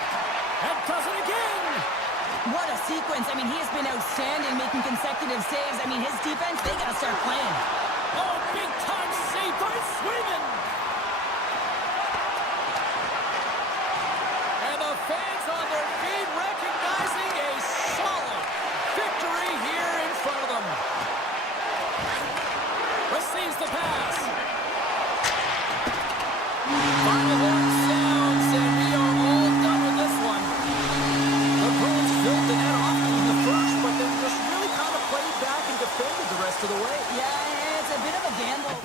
And does it again. What a sequence. I mean, he has been outstanding making consecutive saves. I mean, his defense, they got to start playing. Oh, big-time save by Swayman. And the fans on their feet recognizing a solid victory here in front of them. Receives the pass. Final horn sounds, and we are all done with this one. The Bruins filled the net off in the first, but then just really kind of played back and defended the rest of the way. Yeah, it's a bit of a gamble.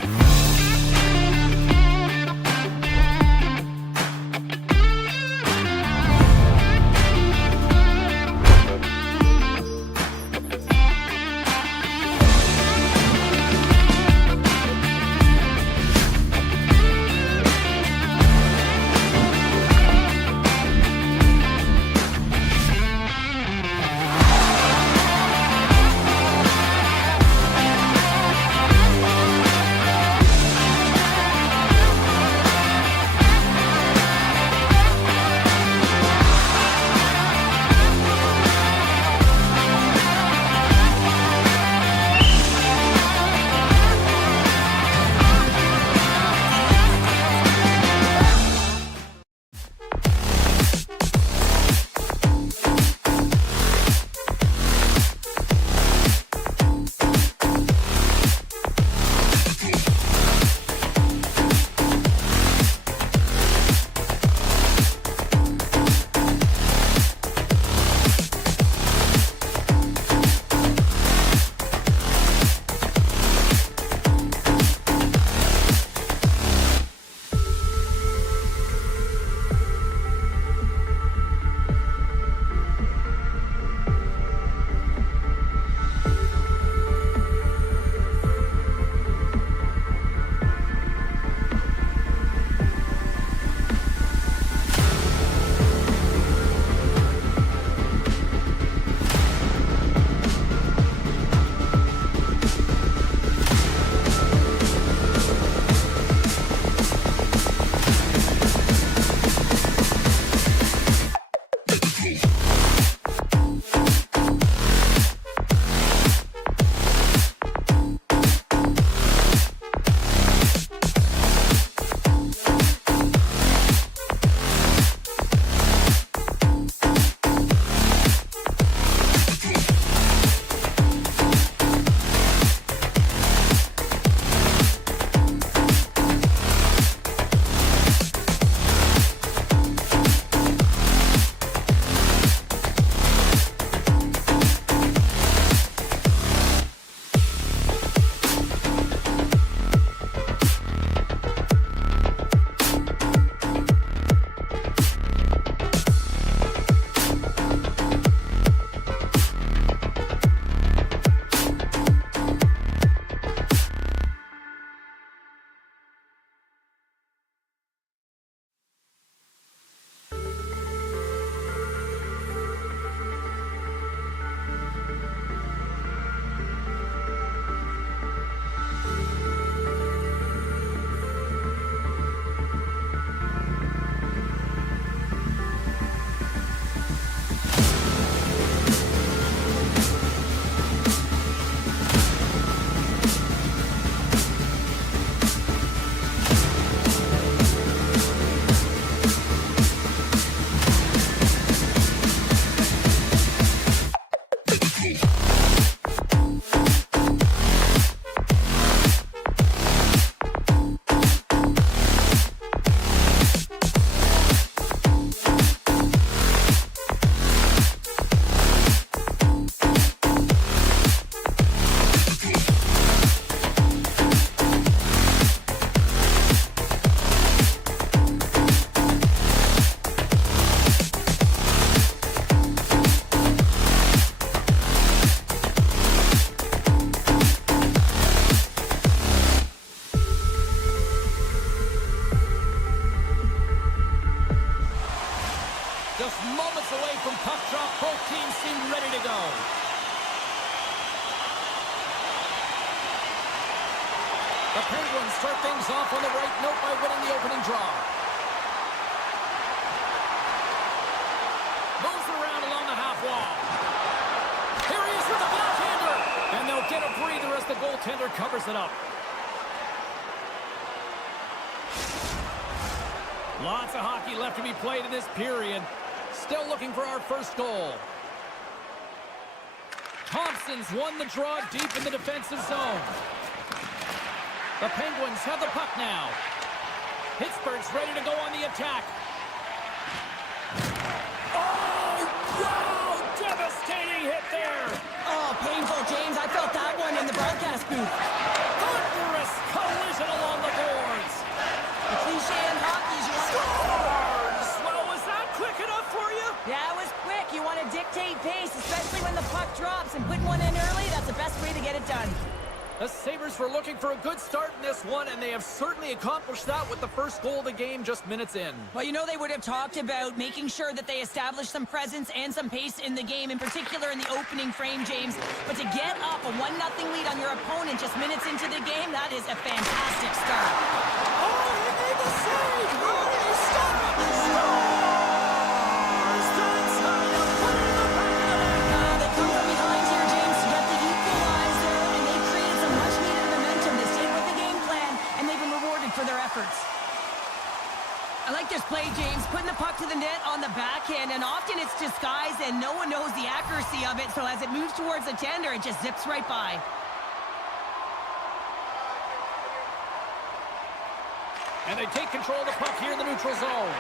The Penguins start things off on the right note by winning the opening draw. Moves it around along the half wall. Here he is with the backhander. And they'll get a breather as the goaltender covers it up. Lots of hockey left to be played in this period. Still looking for our first goal. Thompson's won the draw deep in the defensive zone. The Penguins have the puck now. Pittsburgh's ready to go on the attack. Oh, wow! Devastating hit there. Oh, painful, James. I felt that one in the broadcast booth. Thunderous collision along the boards. The cliche in hockey is you want to... Scores! Well, was that quick enough for you? Yeah, it was quick. You want to dictate pace, especially when the puck drops, and putting one in early, that's the best way to get it done. The Sabres were looking for a good start in this one, and they have certainly accomplished that with the first goal of the game just minutes in. Well, you know they would have talked about making sure that they establish some presence and some pace in the game, in particular in the opening frame, James. But to get up a 1-0 lead on your opponent just minutes into the game, that is a fantastic start. Oh, he made the save! How did he stop it? Scores! That's how you put it in the back of the net! They come from behind here, James, to get the equalizer, and they created some much-needed momentum. They stayed with the game plan, and they've been rewarded for their efforts. I like this play, James, putting the puck to the net on the backhand, and often it's disguised, and no one knows the accuracy of it, so as it moves towards the tender, it just zips right by. And they take control of the puck here in the neutral zone.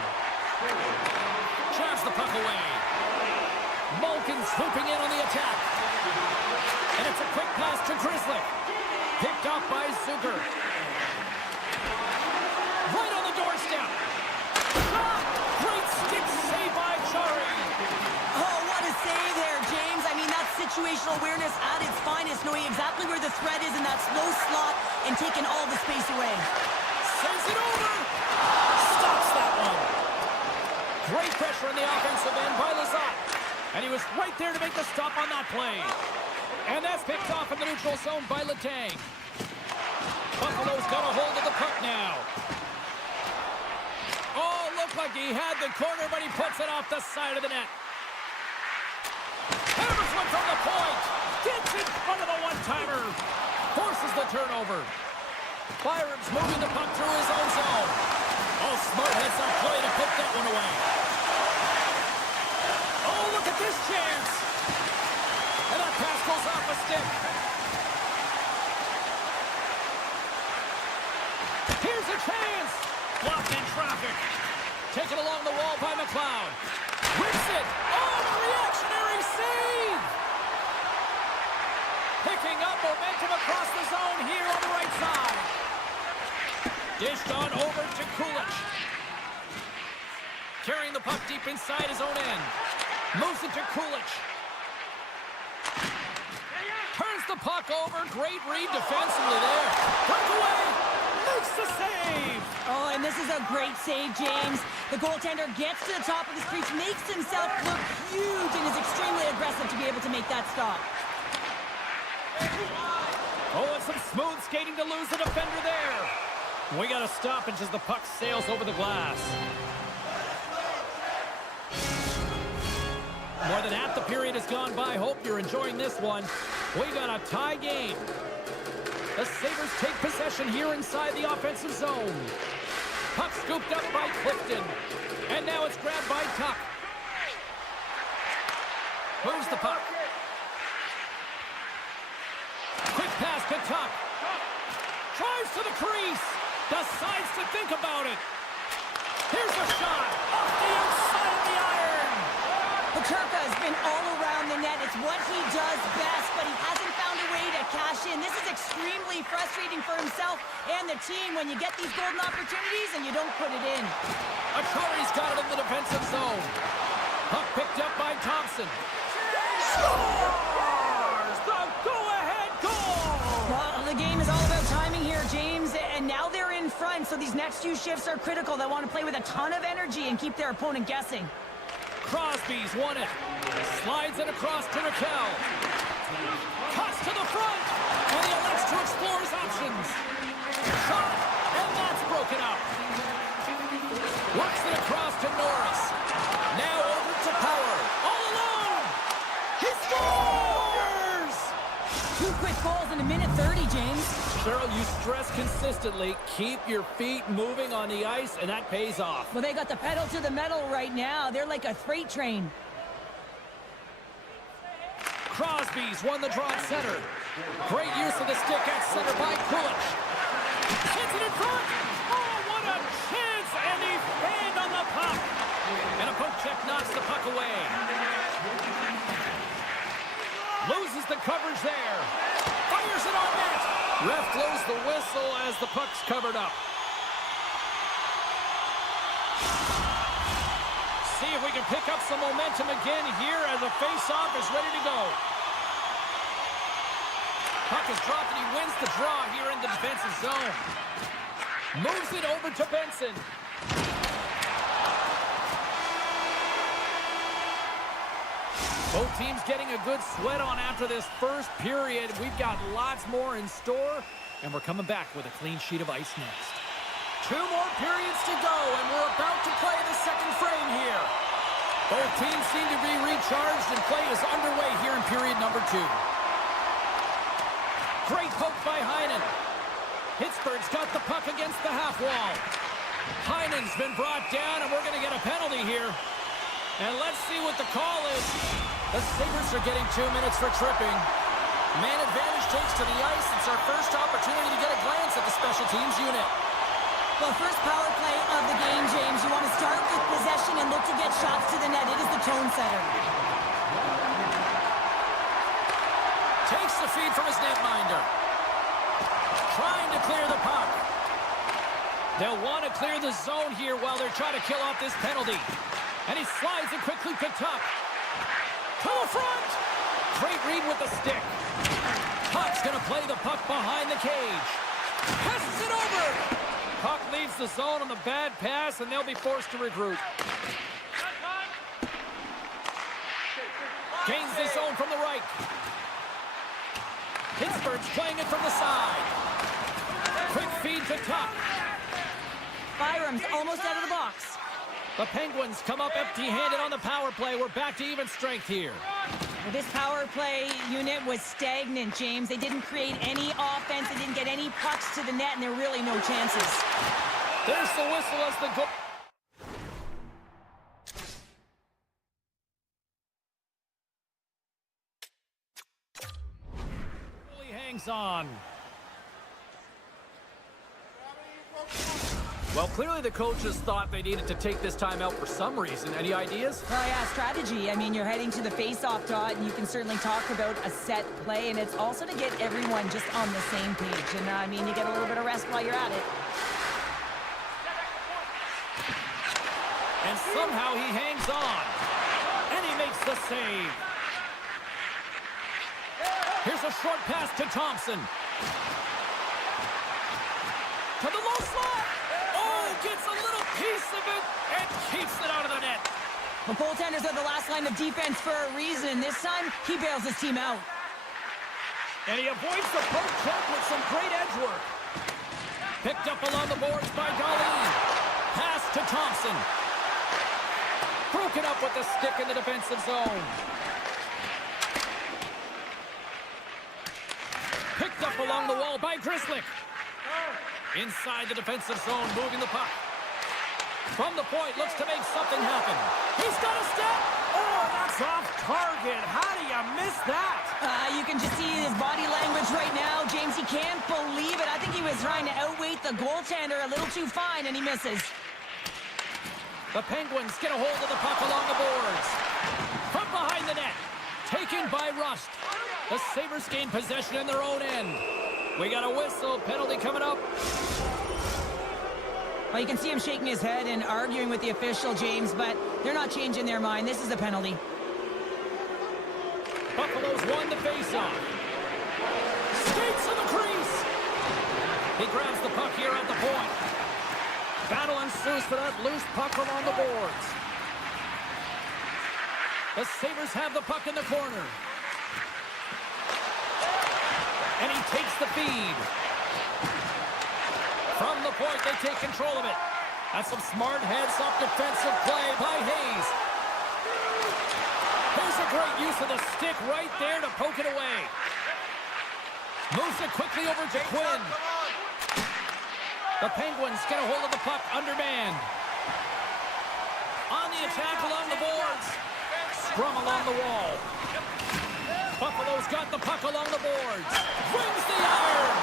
Drives the puck away. Malkin swooping in on the attack. And it's a quick pass to Grizzly. Picked off by Zucker. Right on the doorstep. Shot! Great stick save by Chari. Oh, what a save there, James. I mean, that's situational awareness at its finest, knowing exactly where the threat is in that slow slot and taking all the space away. Saves it over. Stops that one. Great pressure in the offensive end by Lazat. And he was right there to make the stop on that play. And that's picked off in the neutral zone by Letang. Buffalo's got a hold of the puck now. Oh, looked like he had the corner, but he puts it off the side of the net. Hammers one from the point. Gets in front of the one-timer. Forces the turnover. Byram's moving the puck through his own zone. Oh, smart heads up play to put that one away. Oh, look at this chance. And that pass goes off a stick. Here's a chance. Blocked in traffic. Taken along the wall by McLeod. Rips it. Oh, the reactionary save. Picking up momentum across the zone here on the right side. Dished on over to Kulich. Carrying the puck deep inside his own end. Moves it to Kulich. Turns the puck over. Great read defensively there. Breakaway. Makes the save. Oh, and this is a great save, James. The goaltender gets to the top of his crease, makes himself look huge, and is extremely aggressive to be able to make that stop. Oh, and some smooth skating to lose the defender there. We got a stoppage as the puck sails over the glass. More than half the period has gone by. Hope you're enjoying this one. We got a tie game. The Sabres take possession here inside the offensive zone. Puck scooped up by Clifton. And now it's grabbed by Tuck. Moves the puck. Quick pass to Tuck. Drives to the crease. Decides to think about it. Here's a shot. Off the outside of the iron. Paterka has been all around the net. It's what he does best, but he hasn't found a way to cash in. This is extremely frustrating for himself and the team when you get these golden opportunities and you don't put it in. Achari's got it in the defensive zone. Puck picked up by Thompson. Scores! The go-ahead goal! Well, the game is all about timing here, James, and now they're in front, so these next few shifts are critical. They want to play with a ton of energy and keep their opponent guessing. Crosby's won it. Slides it across to Raquel. Cuts to the front. And he elects to explore his options. Shot, and that's broken up. Works it across to Norris. Now over to Power. All alone. He scores! 2 quick goals in a minute 30, James. Cheryl, you stress consistently, keep your feet moving on the ice, and that pays off. Well, they got the pedal to the metal right now. They're like a freight train. Crosby's won the draw at center. Great use of the stick at center by Kulich. Sends it in front. Oh, what a chance! And he fanned on the puck. And a poke check knocks the puck away. Loses the coverage there. Fires it on net. Ref blows the whistle as the puck's covered up. See if we can pick up some momentum again here as the face-off is ready to go. Puck is dropped and he wins the draw here in the defensive zone. Moves it over to Benson. Both teams getting a good sweat on after this first period. We've got lots more in store, and we're coming back with a clean sheet of ice next. 2 more periods to go, and we're about to play the second frame here. Both teams seem to be recharged, and play is underway here in period number 2. Great poke by Heinen. Pittsburgh's got the puck against the half wall. Heinen's been brought down, and we're going to get a penalty here. And let's see what the call is. The Sabres are getting 2 minutes for tripping. Man advantage takes to the ice. It's our first opportunity to get a glance at the special teams unit. Well, first power play of the game, James. You want to start with possession and look to get shots to the net. It is the tone setter. Takes the feed from his netminder. Trying to clear the puck. They'll want to clear the zone here while they're trying to kill off this penalty. And he slides it quickly to Tuck. To the front! Great read with the stick. Tuck's going to play the puck behind the cage. Passes it over! Puck leaves the zone on the bad pass, and they'll be forced to regroup. Gains the zone from the right. Pittsburgh's playing it from the side. Quick feed to Tuck. Byram's almost out of the box. The Penguins come up empty-handed on the power play. We're back to even strength here. Well, this power play unit was stagnant, James. They didn't create any offense. They didn't get any pucks to the net, and there are really no chances. There's the whistle as the goal. Really hangs on. Well, clearly the coaches thought they needed to take this time out for some reason. Any ideas? Well, yeah, strategy. I mean, you're heading to the face-off dot, and you can certainly talk about a set play, and it's also to get everyone just on the same page. And, I mean, you get a little bit of rest while you're at it. And somehow he hangs on. And he makes the save. Here's a short pass to Thompson. To the low slot. Oh, gets a little piece of it and keeps it out of the net. The goaltenders are the last line of defense for a reason, and this time he bails his team out. And he avoids the poke check with some great edge work. Picked up along the boards by Darlene. Pass to Thompson. Broken up with the stick in the defensive zone. Picked up along the wall by Grzelcyk. Inside the defensive zone, moving the puck. From the point, looks to make something happen. He's got a step. Oh, that's off target. How do you miss that? You can just see his body language right now. James, he can't believe it. I think he was trying to outweight the goaltender a little too fine, and he misses. The Penguins get a hold of the puck along the boards. From behind the net. Taken by Rust. The Sabres gain possession in their own end. We got a whistle. Penalty coming up. Well, you can see him shaking his head and arguing with the official, James, but they're not changing their mind. This is a penalty. Buffalo's won the faceoff. Skates to the crease. He grabs the puck here at the point. Battle ensues for that loose puck along the boards. The Sabres have the puck in the corner. And he takes the feed. the point. They take control of it. That's some smart heads-up defensive play by Hayes. There's a great use of the stick right there to poke it away. Moves it quickly over to Quinn. The Penguins get a hold of the puck undermanned. On the attack along the boards. Scrum along the wall. Buffalo's got the puck along the boards. Wins the iron.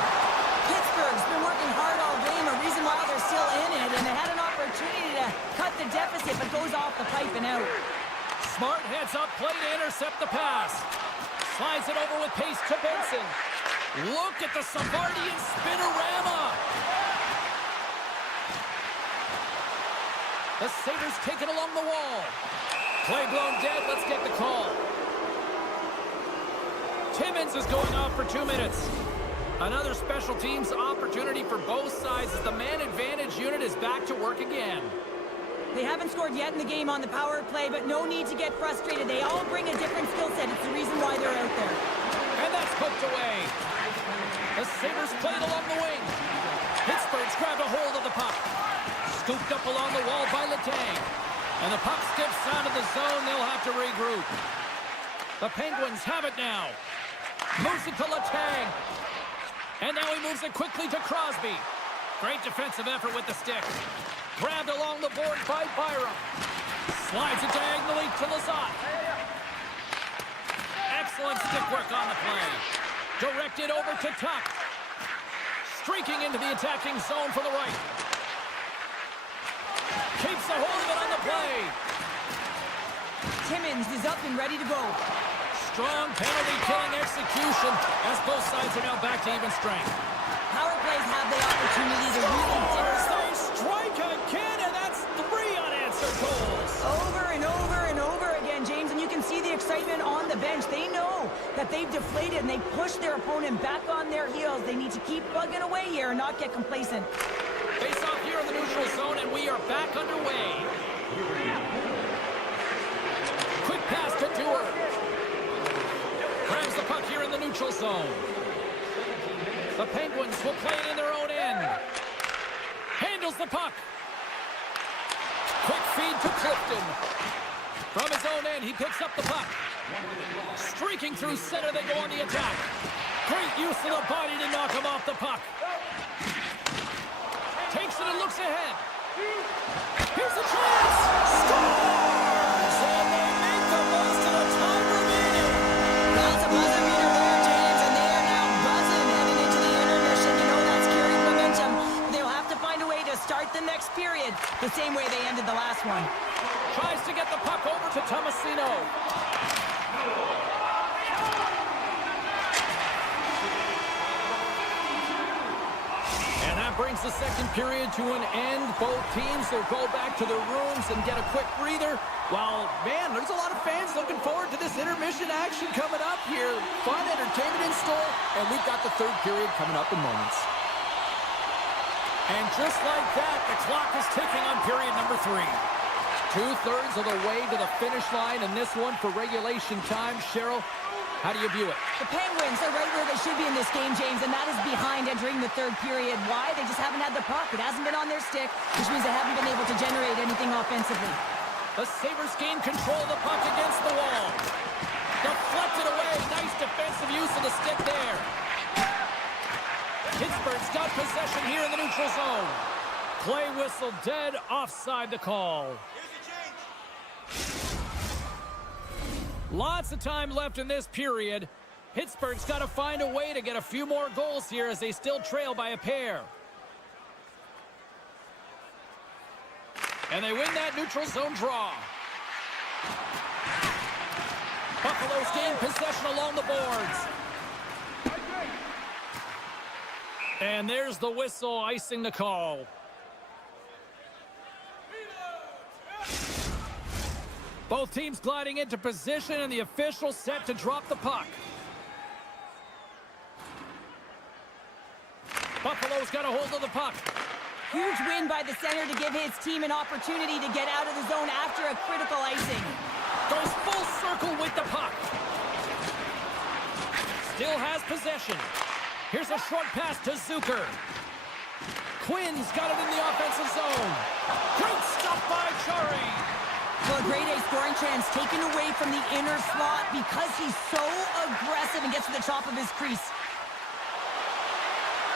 Pittsburgh's been working hard all game, a reason why they're still in it, and they had an opportunity to cut the deficit, but goes off the pipe and out. Smart heads up play to intercept the pass. Slides it over with pace to Benson. Look at the Savardian spinorama. The Sabres take it along the wall. Play blown dead. Let's get the call. Timmins is going off for 2 minutes. Another special teams opportunity for both sides as the man advantage unit is back to work again. They haven't scored yet in the game on the power play, but no need to get frustrated. They all bring a different skill set. It's the reason why they're out there. And that's poked away. The Sabres played along the wing. Pittsburgh's grabbed a hold of the puck. Scooped up along the wall by Letang. And the puck skips out of the zone. They'll have to regroup. The Penguins have it now. Moves it to Letang. And now he moves it quickly to Crosby. Great defensive effort with the stick. Grabbed along the board by Byram. Slides it diagonally to Lizotte. Excellent stick work on the play. Directed over to Tuck. Streaking into the attacking zone for the right. Keeps a hold of it on the play. Timmins is up and ready to go. Strong penalty-killing execution as both sides are now back to even strength. Power plays have the opportunity to really Scores! They strike again, and that's 3 unanswered goals. over and over and over again, James, and you can see the excitement on the bench. They know that they've deflated and they push their opponent back on their heels. They need to keep plugging away here and not get complacent. Face off here in the neutral zone, and we are back underway. Quick pass to Dewar. Grabs the puck here in the neutral zone. The Penguins will play it in their own end. Handles the puck. Quick feed to Clifton. From his own end, he picks up the puck. Streaking through center, they go on the attack. Great use of the body to knock him off the puck. Takes it and looks ahead. Here's a chance. Scores! And they make the most of the time remaining. That's a buzzer beater there, James, and they are now buzzing heading into the intermission. You know that's carrying momentum. They'll have to find a way to start the next period the same way they ended the last one. Tries to get the puck over to Tomasino. And that brings the second period to an end. Both teams will go back to their rooms and get a quick breather. While, man, there's a lot of fans looking forward to this intermission action coming up here. Fun entertainment in store, and we've got the third period coming up in moments. And just like that, the clock is ticking on period number 3. 2/3 of the way to the finish line in this one for regulation time. Cheryl, how do you view it? The Penguins are right where they should be in this game, James, and that is behind entering the third period. Why? They just haven't had the puck. It hasn't been on their stick, which means they haven't been able to generate anything offensively. The Sabres gain control of the puck against the wall. Deflected away. Nice defensive use of the stick there. Pittsburgh's got possession here in the neutral zone. Play whistle dead. Offside the call. Lots of time left in this period. Pittsburgh's got to find a way to get a few more goals here as they still trail by a pair. And they win that neutral zone draw. Buffalo's gain possession along the boards. And there's the whistle icing the call. Both teams gliding into position, and the official set to drop the puck. Buffalo's got a hold of the puck. Huge win by the center to give his team an opportunity to get out of the zone after a critical icing. Goes full circle with the puck. Still has possession. Here's a short pass to Zucker. Quinn's got it in the offensive zone. Great stop by Chari. Well, a grade A scoring chance taken away from the inner slot because he's so aggressive and gets to the top of his crease.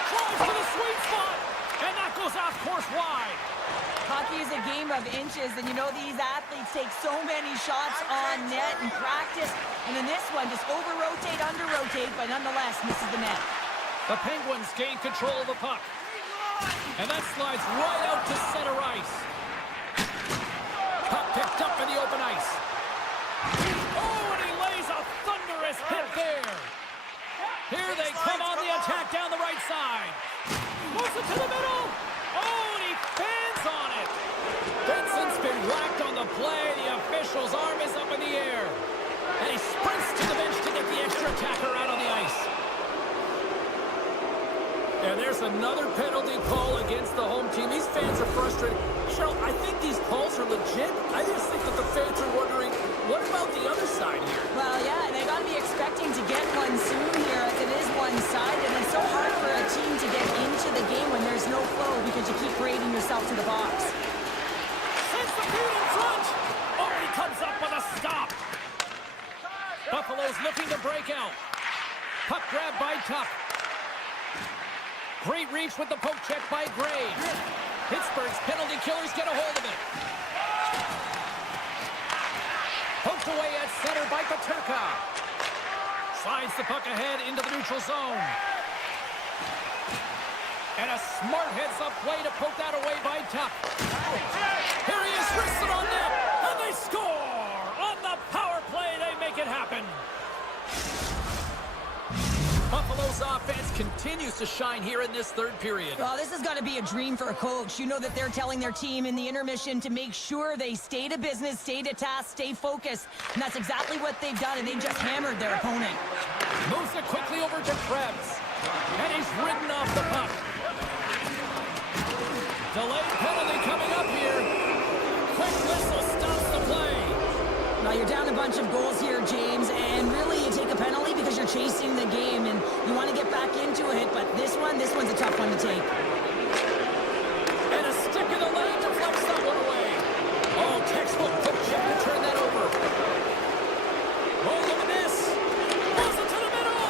Drives to the sweet spot, and that goes off course wide. Hockey is a game of inches, and you know these athletes take so many shots on net in practice, and in this one, just over-rotate, under-rotate, but nonetheless misses the net. The Penguins gain control of the puck, and that slides right out to center ice. Puck picked up in the open ice. Oh, and he lays a thunderous hit there. Here they come on the attack down the right side. Moves it to the middle. Oh, and he fans on it. Benson's been whacked on the play. The official's arm is up in the air. And he sprints to the bench to get the extra attacker out on the ice. And there's another penalty call against the home team. These fans are frustrated. Cheryl, I think these calls are legit. I just think that the fans are wondering, what about the other side here? Well, yeah, they got to be expecting to get one soon here as it is one-sided, and it's so hard for a team to get into the game when there's no flow because you keep parading yourself to the box. Sends the feed in front. Oh, he comes up with a stop. Buffalo's looking to break out. Puck grab by Tuck. Great reach with the poke check by Gray. Pittsburgh's penalty killers get a hold of it. Poked away at center by Paterka. Slides the puck ahead into the neutral zone. And a smart heads-up play to poke that away by Tuck. Here he is, wristed on net, and they score! On the power play, they make it happen. Buffalo's offense continues to shine here in this third period. Well, this has got to be a dream for a coach. You know that they're telling their team in the intermission to make sure they stay to business, stay to task, stay focused. And that's exactly what they've done, and they've just hammered their opponent. Moves it quickly over to Krebs. And he's ridden off the puck. Delayed penalty coming up here. Quick whistle stops the play. Now, you're down a bunch of goals here, James, and really you take a penalty because you're chasing the game, and you want to get back into it, but this one's a tough one to take. And a stick in the lane deflects that one away. Oh, textbook quick check to turn that over. Oh, look at this. Throws it to the middle,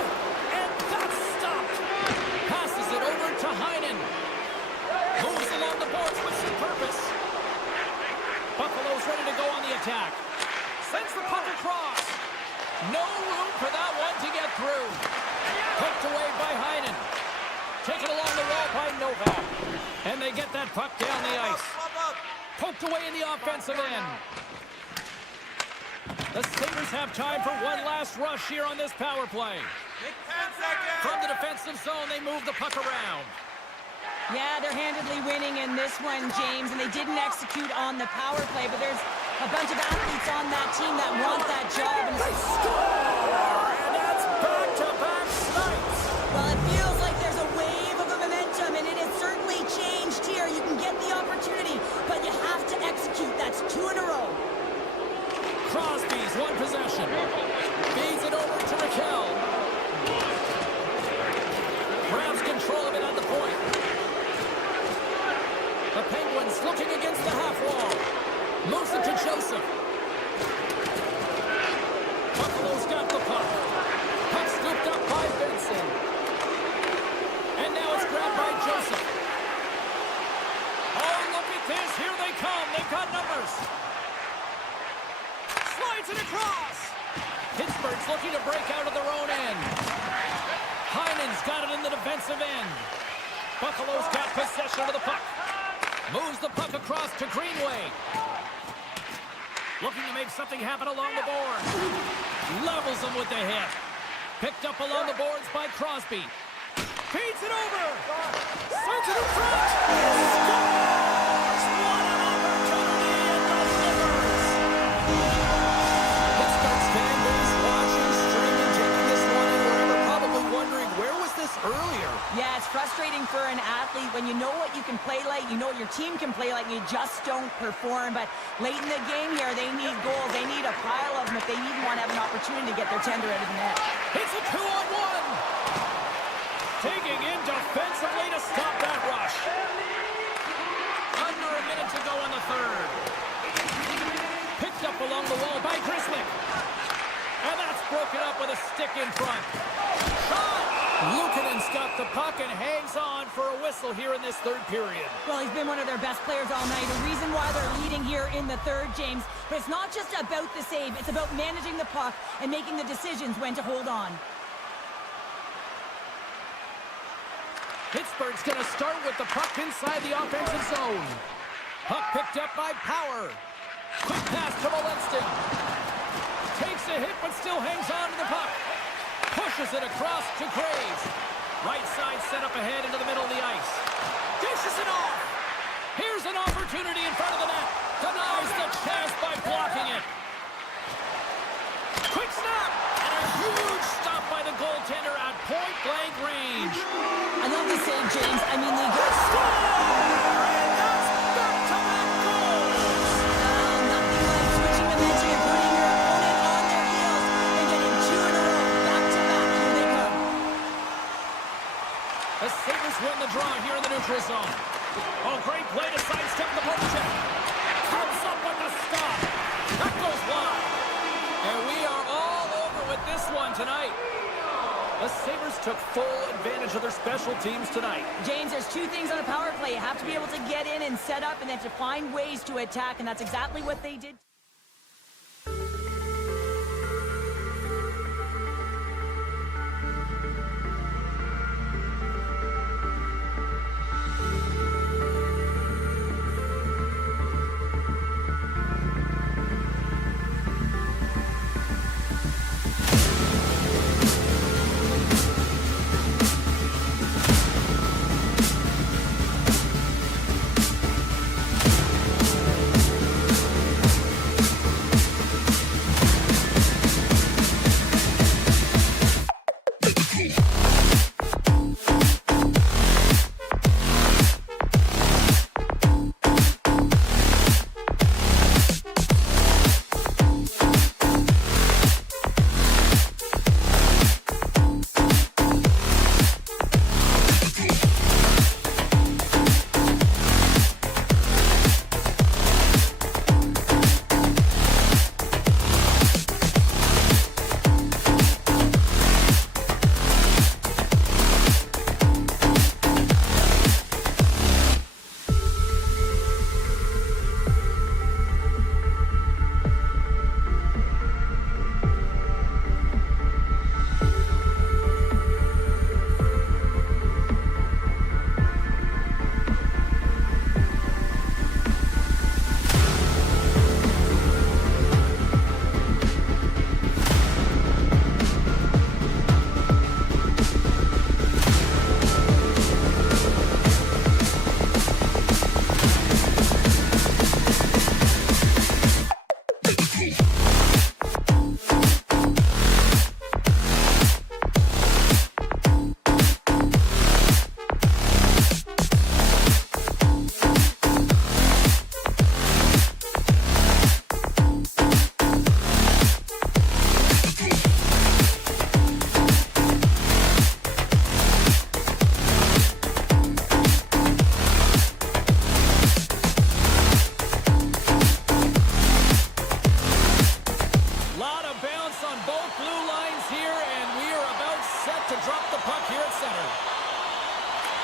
and that's stopped. Passes it over to Heinen. Moves along the boards with some purpose. Buffalo's ready to go on the attack. Sends the puck across. No room for that one to get through. Poked away by Heinen. Taken along the wall by Novak. And they get that puck down the ice. Poked away in the offensive end. The Sabres have time for one last rush here on this power play. From the defensive zone, they move the puck around. Yeah, they're handedly winning in this one, James, and they didn't execute on the power play, but there's a bunch of athletes on that team that want that job. And they score! And that's back-to-back snipes. Well, it feels like there's a wave of momentum, and it has certainly changed here. You can get the opportunity, but you have to execute. That's 2 in a row. Crosby's one possession. Feeds it over to Raquel. Grabs control of it at the point. The Penguins looking against the half wall. Moves it to Joseph. Buffalo's got the puck. Puck scooped up by Benson. And now it's grabbed by Joseph. Oh, look at this. Here they come. They've got numbers. Slides it across. Pittsburgh's looking to break out of their own end. Heinen's got it in the defensive end. Buffalo's got possession of the puck. Moves the puck across to Greenway. Looking to make something happen along the board. Levels him with the hit. Picked up along the boards by Crosby. Feeds it over. Sends it in front. Scores! What an opportunity and delivers. Pittsburgh's fan base watching, streaming, taking this one in wherever, probably wondering, where was this earlier? Yeah, it's frustrating for an athlete when you know what you can play like, you know what your team can play like, and you just don't perform. But late in the game here, they need goals. They need a pile of them if they even want to have an opportunity to get their tender out of the net. It's a 2-on-1. Digging in defense. defensively to stop that rush. Under a minute to go in the third. Picked up along the wall by Grizzly. And that's broken up with a stick in front. Shot! Luukkonen's got the puck and hangs on for a whistle here in this third period. Well, he's been one of their best players all night. The reason why they're leading here in the third, James. But it's not just about the save. It's about managing the puck and making the decisions when to hold on. Pittsburgh's going to start with the puck inside the offensive zone. Puck picked up by Power. Quick pass to Molensting. Takes a hit but still hangs on to the puck. Pushes it across to Graves. Right side set up ahead into the middle of the ice. Dishes it off. Here's an opportunity in front of the net. Denies the chance by blocking it. Quick snap. And a huge stop by the goaltender at point-blank range. I love the save, James. I mean, they go score! And that's back-to-back goals. Nothing like switching dimension and putting your opponent on their heels and getting two in a row. Back-to-back. Here they come. The Sabres win the draw here in the neutral zone. Oh, great play to sidestep the poke check. Comes up with the stop. That goes wide. And we are all over with this one tonight. The Sabres took full advantage of their special teams tonight. James, there's two things on a power play. You have to be able to get in and set up and then to find ways to attack, and that's exactly what they did.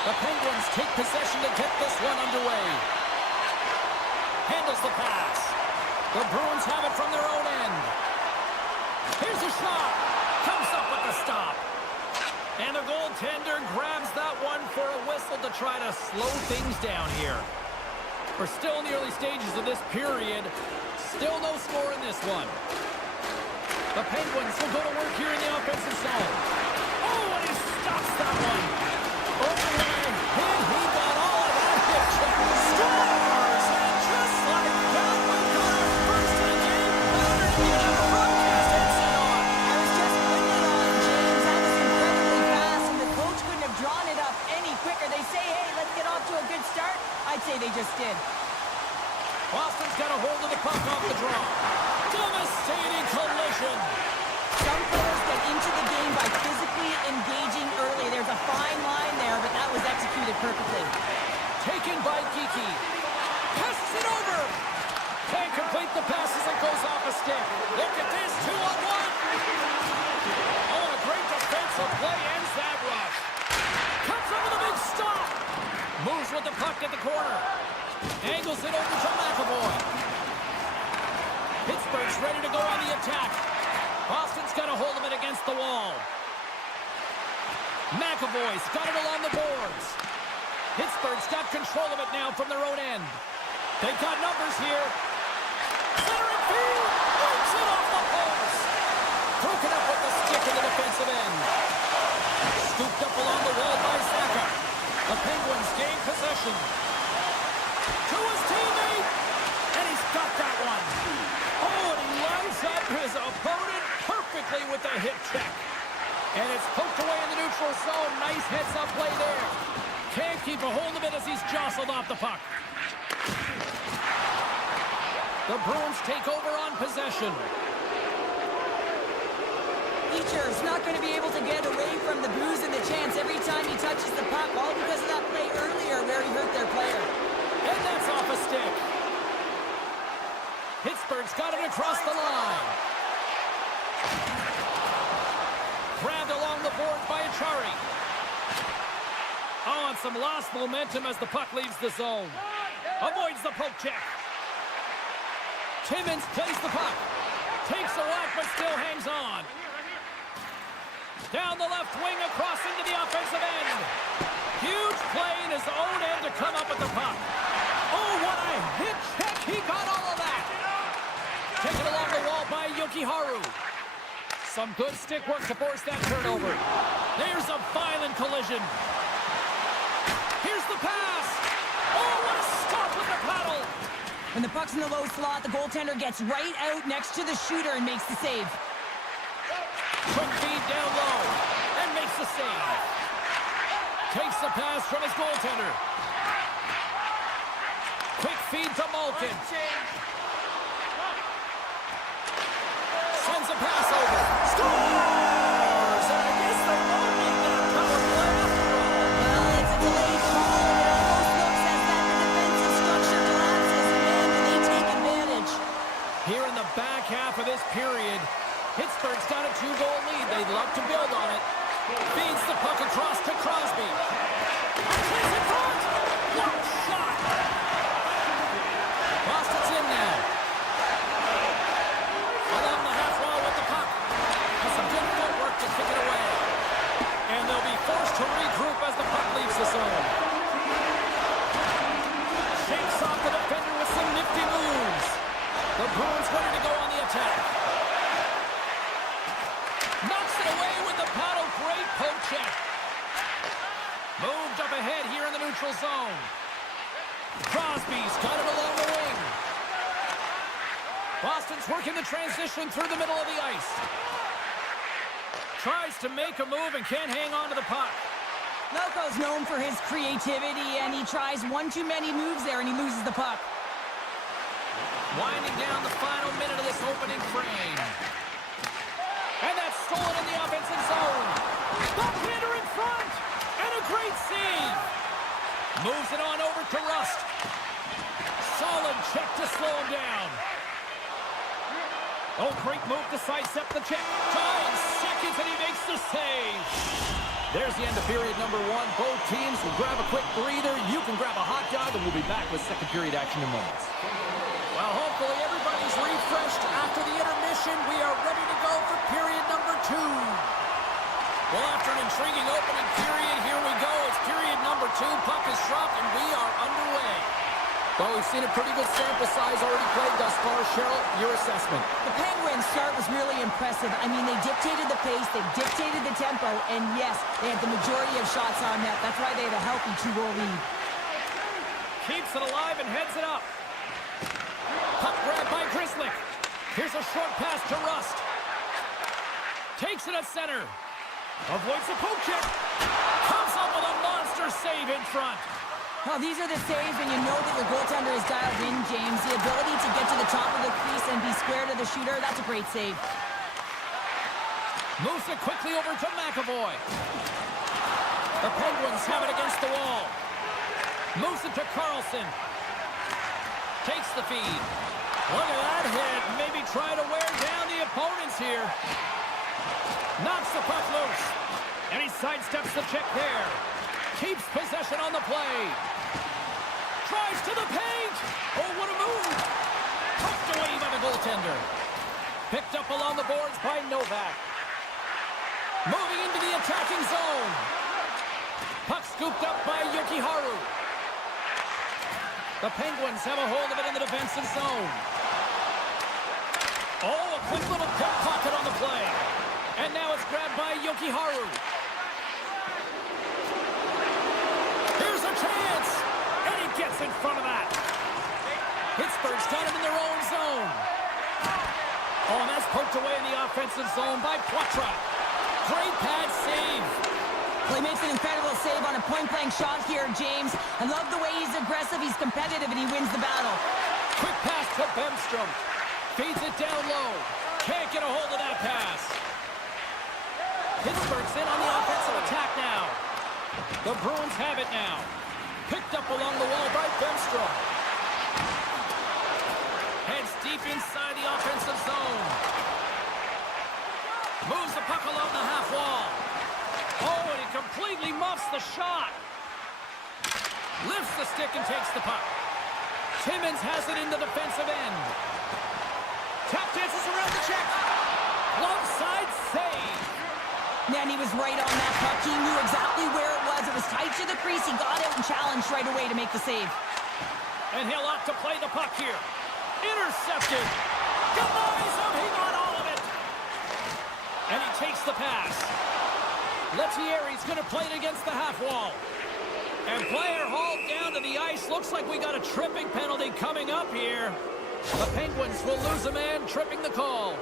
The Penguins take possession to get this one underway. Handles the pass. The Bruins have it from their own end. Here's a shot. Comes up with the stop. And the goaltender grabs that one for a whistle to try to slow things down here. We're still in the early stages of this period. Still no score in this one. The Penguins will go to work here in the offensive zone. Oh, and he stops that one. Oh, and he got all of that hit check. Scores! And just like that, we got our first of the game. Broadcast headset on. I was just putting it on, James. That was incredibly fast, and the coach couldn't have drawn it up any quicker. They say, hey, let's get off to a good start. I'd say they just did. Boston's got a hold of the puck off the draw. Devastating collision. Some players get into the game by physically engaging early. There's a fine line there, but that was executed perfectly. Taken by Geeky. Passes it over. Can't complete the pass as it goes off a stick. Look at this, 2-on-1. Oh, and a great defensive play ends that rush. Comes over the big stop. Moves with the puck at the corner. Angles it over to McAvoy. Pittsburgh's ready to go on the attack. Boston's got a hold of it against the wall. McAvoy's got it along the boards. Pittsburgh's got control of it now from their own end. They've got numbers here. Center field. Works it off the post. Broken up with the stick in the defensive end. Scooped up along the wall by Saka. The Penguins gain possession. To his teammate. And he's got that one. Oh, and he lines up his opponent perfectly with the hip check. And it's poked away in the neutral zone. Nice heads-up play there. Can't keep a hold of it as he's jostled off the puck. The Bruins take over on possession. Eacher's not going to be able to get away from the booze and the chance every time he touches the puck, all because of that play earlier where he hurt their player. And that's off a stick. Pittsburgh's got it across the line. Grabbed along the boards by Achari. Oh, and some lost momentum as the puck leaves the zone. Avoids the poke check. Timmins plays the puck. Takes a whack, but still hangs on. Down the left wing, across into the offensive end. Huge play in his own end to come up with the puck. Oh, what a hit check. He got all of that. Taken along the wall by Yokiharu. Some good stick work to force that turnover. There's a violent collision. Here's the pass. Oh, what a stop with the paddle. When the puck's in the low slot, the goaltender gets right out next to the shooter and makes the save. Quick feed down low and makes the save. Takes the pass from his goaltender. Quick feed to Malkin. Sends a pass over. Scores! And I guess they won't make that power play after all. Well, it's a delayed call, and it almost looks as that the defensive structure collapses, and they take advantage. Here in the back half of this period, Pittsburgh's got a 2-goal lead. They'd love to build on it. Feeds the puck across to Crosby. Plays in front. What a shot! Boston's in now. Along the half wall with the puck. Has some good footwork to kick it away. And they'll be forced to regroup as the puck leaves the zone. Shakes off the defender with some nifty moves. The Bruins ready to go on the attack. Knocks it away with the paddle. Great poke check. Moved up ahead here in the neutral zone. Crosby's got it along the wing. Boston's working the transition through the middle of the ice. Tries to make a move and can't hang on to the puck. Loco's known for his creativity, and he tries one too many moves there, and he loses the puck. Winding down the final minute of this opening frame. And that's stolen in the offensive zone. Backhander in front. And a great save. Moves it on over to Rust. Solid check to slow him down. Oh, great move to sidestep the check. Time seconds and he makes the save. There's the end of period number 1. Both teams will grab a quick breather. You can grab a hot dog and we'll be back with second period action in moments. Well, hopefully everybody's refreshed after the intermission. We are ready to go for period number 2. Well, after an intriguing opening period, here we go. It's period number 2. Puck is dropped, and we are underway. Well, we've seen a pretty good sample size already played thus far. Cheryl, your assessment. The Penguins' start was really impressive. I mean, they dictated the pace, they dictated the tempo, and yes, they had the majority of shots on net. That's why they had a healthy 2-goal lead. Keeps it alive and heads it up. Puck grab by Grzelcyk. Here's a short pass to Rust. Takes it at center. Avoids the poke check. Comes up with a monster save in front. Well, these are the saves, and you know that your goaltender is dialed in, James. The ability to get to the top of the crease and be square to the shooter, that's a great save. Moves it quickly over to McAvoy. The Penguins have it against the wall. Moves it to Carlson. Takes the feed. Look at that hit. Maybe try to wear down the opponents here. Knocks the puck loose. And he sidesteps the check there. Keeps possession on the play. Tries to the paint. Oh, what a move. Tucked away by the goaltender. Picked up along the boards by Novak. Moving into the attacking zone. Puck scooped up by Yokiharu. The Penguins have a hold of it in the defensive zone. Oh, a quick little pickpocket on the play. And now it's grabbed by Yokiharu. Here's a chance. And he gets in front of that. Pittsburgh's got him in their own zone. Oh, and that's poked away in the offensive zone by Poitras. Great pad save. Well, he makes an incredible save on a point-blank shot here, James. I love the way he's aggressive, he's competitive, and he wins the battle. Quick pass to Bemstrom. Feeds it down low. Can't get a hold of that pass. Pittsburgh's in on the offensive attack now. The Bruins have it now. Picked up along the wall by Bemstrom. Heads deep inside the offensive zone. Moves the puck along the half wall. Oh, and he completely muffs the shot. Lifts the stick and takes the puck. Timmins has it in the defensive end. Tap dances around the check. Glove side save. Man, he was right on that puck. He knew exactly where it was. It was tight to the crease. He got out and challenged right away to make the save. And he'll opt to play the puck here. Intercepted. Goodbyes him. He got all of it. And he takes the pass. Lettieri's going to play it against the half wall. And player hauled down to the ice. Looks like we got a tripping penalty coming up here. The Penguins will lose a man, tripping the call.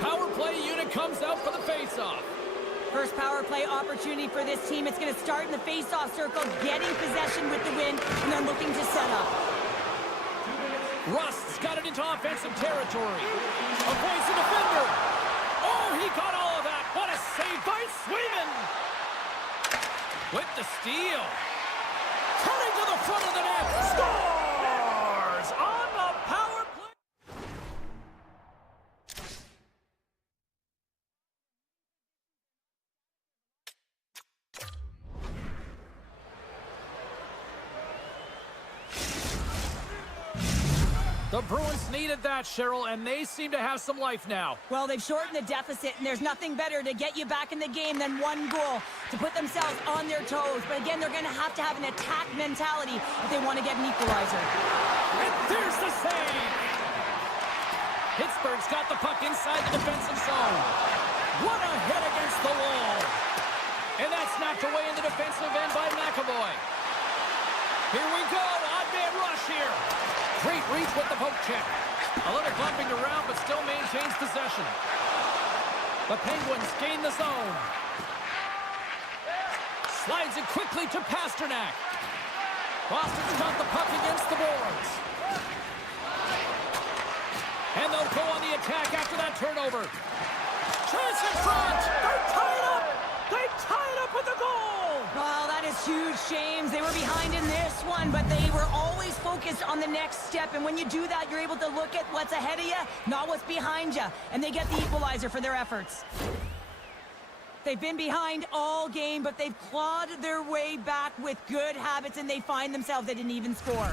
Power play unit comes out for the face-off. First power play opportunity for this team. It's going to start in the face-off circle, getting possession with the win, and then looking to set up. Rust's got it into offensive territory. Avoids the defender. Oh, he got all of that. What a save by Swayman. With the steal. Turning to the front of the net. Scores on the power play. The Bruins needed that, Cheryl, and they seem to have some life now. Well, they've shortened the deficit, and there's nothing better to get you back in the game than one goal to put themselves on their toes. But again, they're going to have an attack mentality if they want to get an equalizer. And there's the save! Pittsburgh's got the puck inside the defensive zone. What a hit against the wall! And that's knocked away in the defensive end by McAvoy. Here we go, odd man rush here. Great reach with the poke check. A little bumping around, but still maintains possession. The Penguins gain the zone. Slides it quickly to Pasternak. Boston's got the puck against the boards. And they'll go on the attack after that turnover. Chance in front. They're tied up. They tied up with the goal. Well, that is huge, James. They were behind in this one, but they were always focused on the next step. And when you do that, you're able to look at what's ahead of you, not what's behind you. And they get the equalizer for their efforts. They've been behind all game, but they've clawed their way back with good habits, and they find themselves at an even score.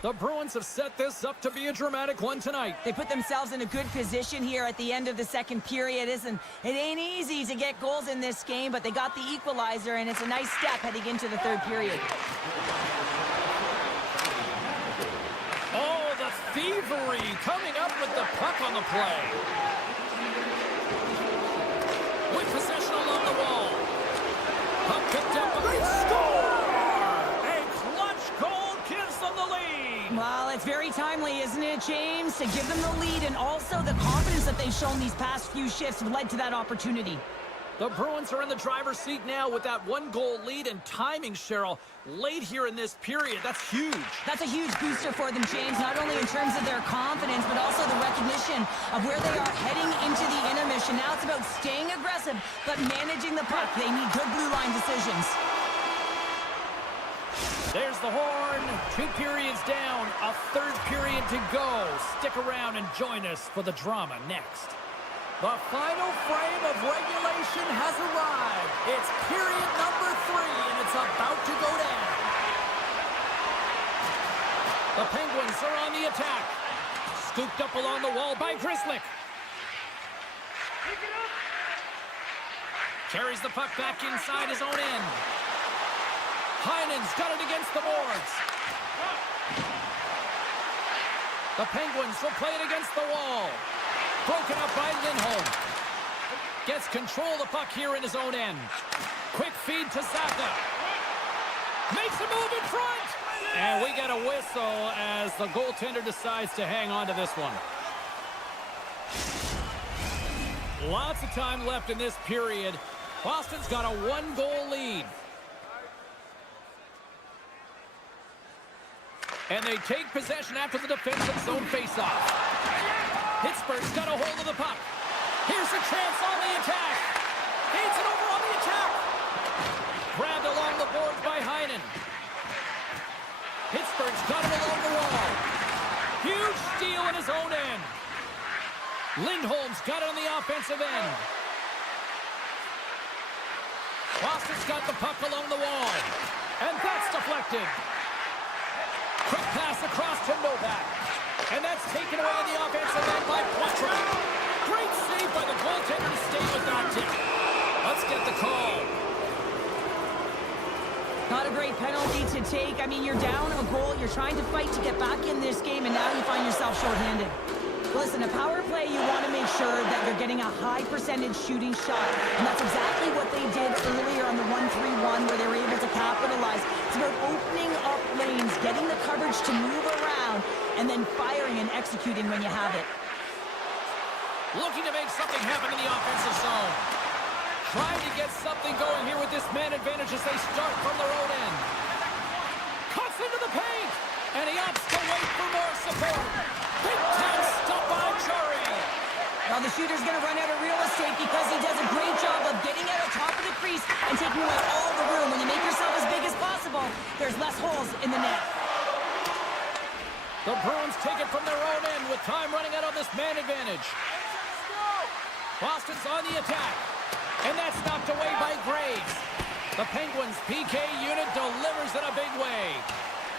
The Bruins have set this up to be a dramatic one tonight. They put themselves in a good position here at the end of the second period. It ain't easy to get goals in this game, but they got the equalizer, and it's a nice step heading into the third period. Oh, the thievery coming up with the puck on the play. With possession along the wall. Puck picked up. They score! A clutch goal gives them the lead. Well, it's very timely, isn't it, James? To give them the lead, and also the confidence that they've shown these past few shifts have led to that opportunity. The Bruins are in the driver's seat now with that 1-goal lead, and timing, Cheryl, late here in this period. That's huge. That's a huge booster for them, James, not only in terms of their confidence, but also the recognition of where they are heading into the intermission. Now it's about staying aggressive, but managing the puck. They need good blue line decisions. There's the horn. 2 periods down, a 3rd period to go. Stick around and join us for the drama next. The final frame of regulation has arrived. It's period number 3, and it's about to go down. The Penguins are on the attack. Scooped up along the wall by Grzelcyk. Carries the puck back inside his own end. Heinen's got it against the boards. The Penguins will play it against the wall. Broken up by Lindholm. Gets control of the puck here in his own end. Quick feed to Saka. Makes a move in front. And we get a whistle as the goaltender decides to hang on to this one. Lots of time left in this period. Boston's got a 1-goal lead. And they take possession after the defensive zone faceoff. Pittsburgh's got a hold of the puck. Here's a chance on the attack. Feeds it over on the attack. Grabbed along the boards by Heinen. Pittsburgh's got it along the wall. Huge steal in his own end. Lindholm's got it on the offensive end. Boston's got the puck along the wall. And that's deflected. Quick pass across to Novak. And that's taken away in the offensive end by Poitras. Great save by the goaltender to stay with that tip. Let's get the call. Not a great penalty to take. I mean, you're down a goal. You're trying to fight to get back in this game, and now you find yourself shorthanded. Listen, a power play, you want to make sure that you're getting a high percentage shooting shot. And that's exactly what they did earlier on the 1-3-1 where they were able to capitalize. It's about opening up lanes, getting the coverage to move around, and then firing and executing when you have it. Looking to make something happen in the offensive zone. Trying to get something going here with this man advantage as they start from their own end. Cuts into the paint, and he opts to wait for more support. Big time stop by Chari. Now the shooter's going to run out of real estate because he does a great job of getting out on top of the crease and taking away all the room. When you make yourself as big as possible, there's less holes in the net. The Bruins take it from their own end with time running out on this man advantage. Boston's on the attack. And that's knocked away by Graves. The Penguins' PK unit delivers in a big way.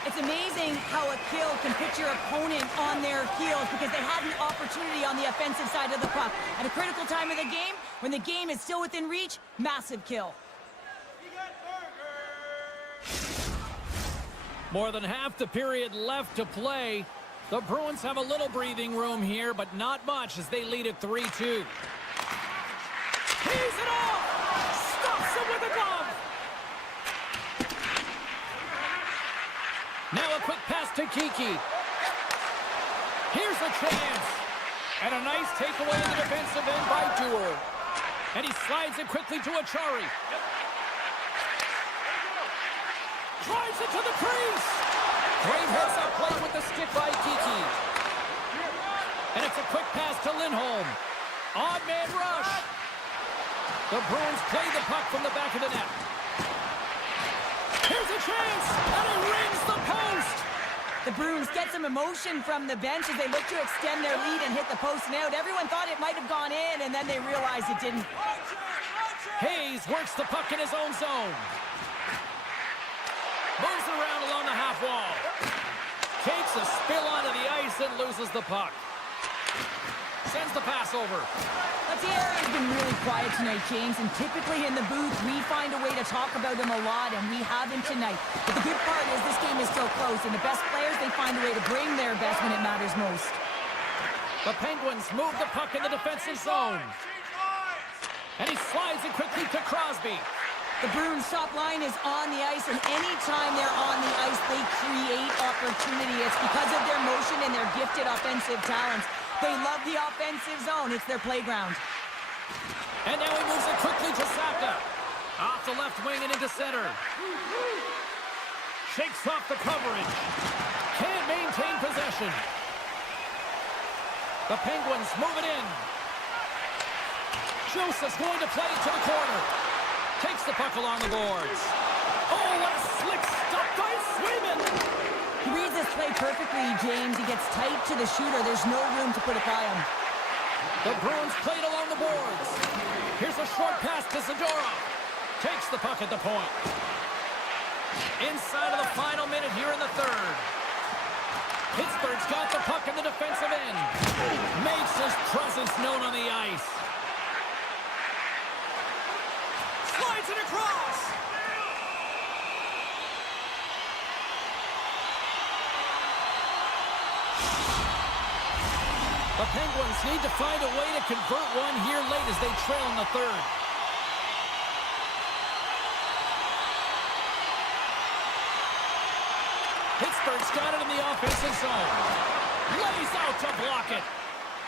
It's amazing how a kill can put your opponent on their heels because they had an opportunity on the offensive side of the puck. At a critical time of the game, when the game is still within reach, massive kill. More than half the period left to play. The Bruins have a little breathing room here, but not much as they lead at 3-2. He's it off! Stops him with a glove! Now a quick pass to Kiki. Here's a chance. And a nice takeaway in the defensive end by Dewar. And he slides it quickly to Achari. Drives it to the crease. Great heads up play with the stick by Kiki. And it's a quick pass to Lindholm. Odd man rush. The Bruins play the puck from the back of the net. Here's a chance, and he rings the post. The Bruins get some emotion from the bench as they look to extend their lead and hit the post and out. Everyone thought it might have gone in, and then they realized it didn't. Hayes works the puck in his own zone. Moves it around along the half wall. Takes a spill onto the ice and loses the puck. Sends the pass over. Thierry has been really quiet tonight, James, and typically in the booth, we find a way to talk about him a lot, and we have him tonight. But the good part is this game is still close, and the best players, they find a way to bring their best when it matters most. The Penguins move the puck in the defensive zone. And he slides it quickly to Crosby. The Bruins' top line is on the ice, and anytime they're on the ice, they create opportunity. It's because of their motion and their gifted offensive talents. They love the offensive zone. It's their playground. And now he moves it quickly to Saka. Off the left wing and into center. Shakes off the coverage. Can't maintain possession. The Penguins move it in. Joseph's going to play it to the corner. Takes the puck along the boards. Oh, what a slick stop by Swayman. He reads this play perfectly, James. He gets tight to the shooter. There's no room to put it by him. The Bruins played along the boards. Here's a short pass to Zadorov. Takes the puck at the point. Inside of the final minute here in the third. Pittsburgh's got the puck in the defensive end. Makes his presence known on the ice. Slides it across. The Penguins need to find a way to convert one here late as they trail in the third. Pittsburgh's got it in the offensive zone. Lays out to block it.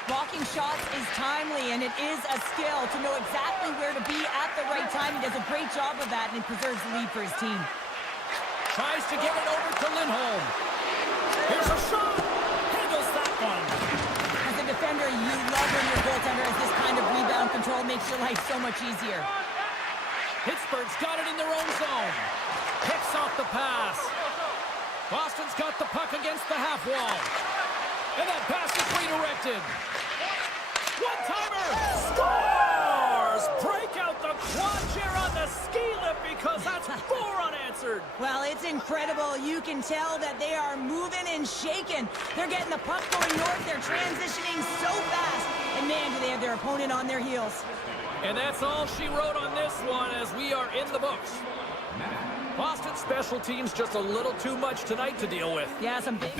Blocking shots is timely, and it is a skill to know exactly where to be at the right time. He does a great job of that, and he preserves the lead for his team. Tries to get it over to Lindholm. Here's a shot. Handles that one. As a defender, you love when your goaltender has this kind of rebound control. Makes your life so much easier. Pittsburgh's got it in their own zone. Picks off the pass. Boston's got the puck against the half wall. And that pass is redirected. One-timer! Scores! Break out the quad chair on the ski lift because that's 4 unanswered. Well, it's incredible. You can tell that they are moving and shaking. They're getting the puck going north. They're transitioning so fast. And man, do they have their opponent on their heels. And that's all she wrote on this one as we are in the books. Boston special teams just a little too much tonight to deal with. Yeah, some big...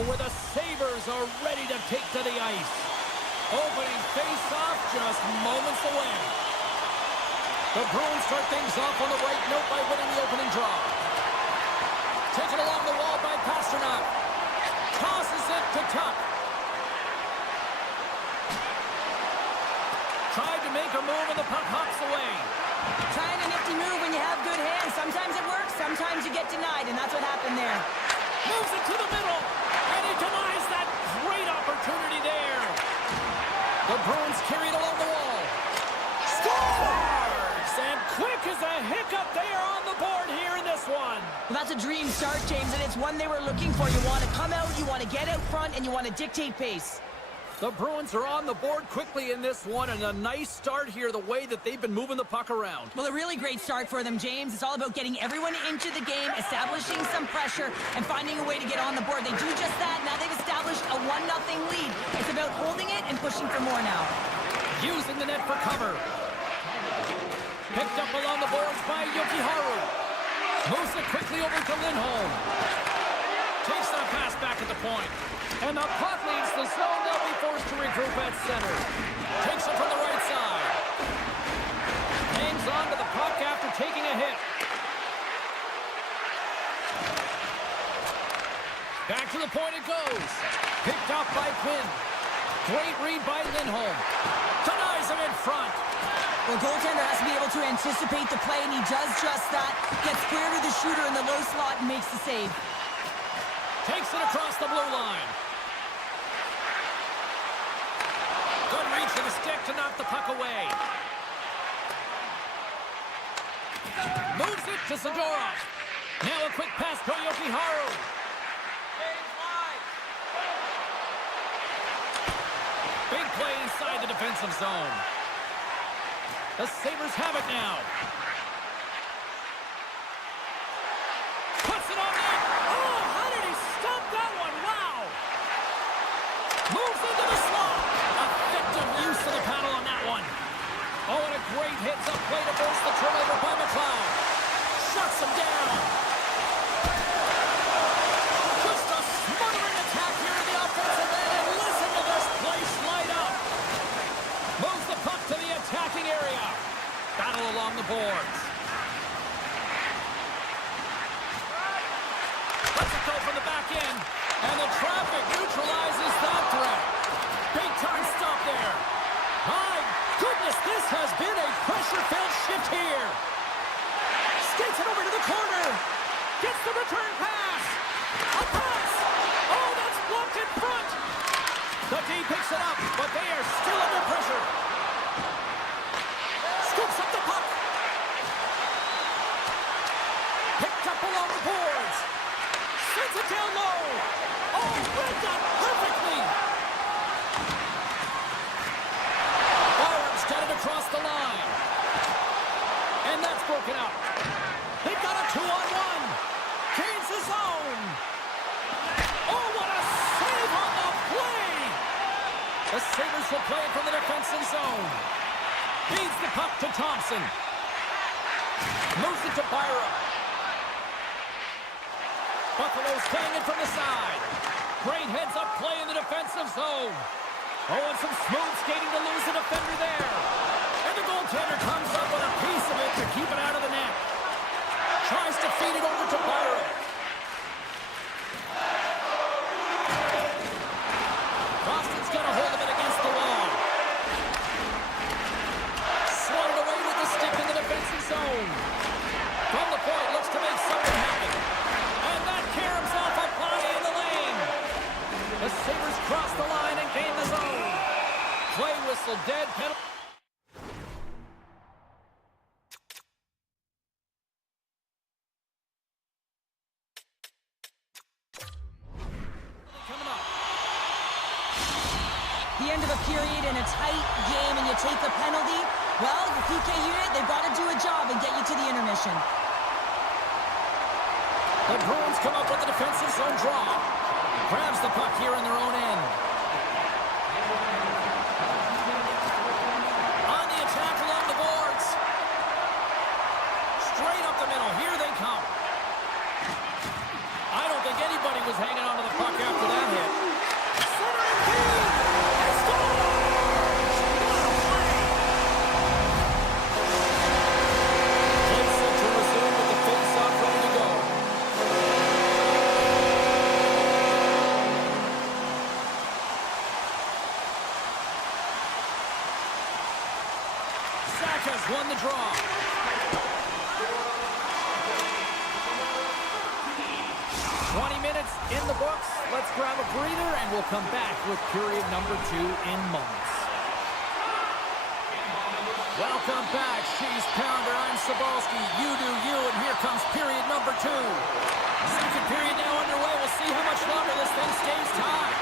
now where the Sabres are ready to take to the ice. Opening face-off just moments away. The Bruins start things off on the right note by winning the opening draw. Taken along the wall by Pasternak. Tosses it to Tuck. Tried to make a move and the puck hops away. Trying a nifty move when you have good hands. Sometimes it works, sometimes you get denied, and that's what happened there. Moves it to the middle, and he denies that great opportunity there. The Bruins carry it along the wall. Scores! And quick as a hiccup, they are on the board here in this one. Well, that's a dream start, James, and it's one they were looking for. You want to come out, you want to get out front, and you want to dictate pace. The Bruins are on the board quickly in this one, and a nice start here, the way that they've been moving the puck around. Well, a really great start for them, James. It's all about getting everyone into the game, establishing some pressure, and finding a way to get on the board. They do just that. Now they've established a 1-0 lead. It's about holding it and pushing for more now. Using the net for cover. Picked up along the boards by Jokiharju. Moves it quickly over to Lindholm. Takes that pass back at the point. And the puck leaves the zone. They'll be forced to regroup at center. Takes it from the right side. Hangs on to the puck after taking a hit. Back to the point it goes. Picked up by Quinn. Great read by Lindholm. Denies him in front. Well, goaltender has to be able to anticipate the play, and he does just that. Gets square to the shooter in the low slot and makes the save. Takes it across the blue line. Good reach to the stick to knock the puck away. Moves it to Zadorov. Now a quick pass to Jokiharju. Big play inside the defensive zone. The Sabres have it now. Puts it on net. Oh, how did he stop that one? Wow. Moves into the slot. Effective use of the paddle on that one. Oh, and a great hits-up play to force the turnover by McLeod. Shuts him down. Just a smothering attack here in the offensive end, and listen to this place light up. Moves the puck to the attacking area. Battle along the boards. Lets it go from the back end, and the traffic neutralizes that threat. Big time stop there. My goodness, this has been a pressure-filled shift here. Skates it over to the corner. Gets the return pass. A pass. Oh, that's blocked in front. The D picks it up, but they are still under pressure. Scoops up the puck. Picked up along the boards. Sends it down low. Oh, read that perfectly. Barnes got it across the line. And that's broken up. They've got a 2-on-1. Gains the zone. Oh, what a save on the play. The Sabres will play it from the defensive zone. Feeds the puck to Thompson. Moves it to Byram. Buffalo's playing it from the side. Great heads-up play in the defensive zone. Oh, and some smooth skating to lose the defender there. And the goaltender comes up with a piece of it to keep it out of the net. Tries to feed it over to Byram. Boston's got a hold of it against the wall. Swatted away with the stick in the defensive zone. From the point, looks to make something happen. And that caroms off a body in the lane. The Sabres cross the line and gain the zone. Play whistle, dead penalty. Coming up. The end of a period in a tight game and you take a penalty, well, the PK unit, they've got to do a job and get you to the intermission. The Bruins come up with a defensive zone draw. Grabs the puck here in their own end. On the attack along the boards. Straight up the middle. Here they come. I don't think anybody was hanging on to the puck after that hit. won the draw. 20 minutes in the books. Let's grab a breather, and we'll come back with period number 2 in moments. Welcome back, Cheese Pounder. I'm Sabalski. You do you, and here comes period number 2. Second period now underway. We'll see how much longer this thing stays tied.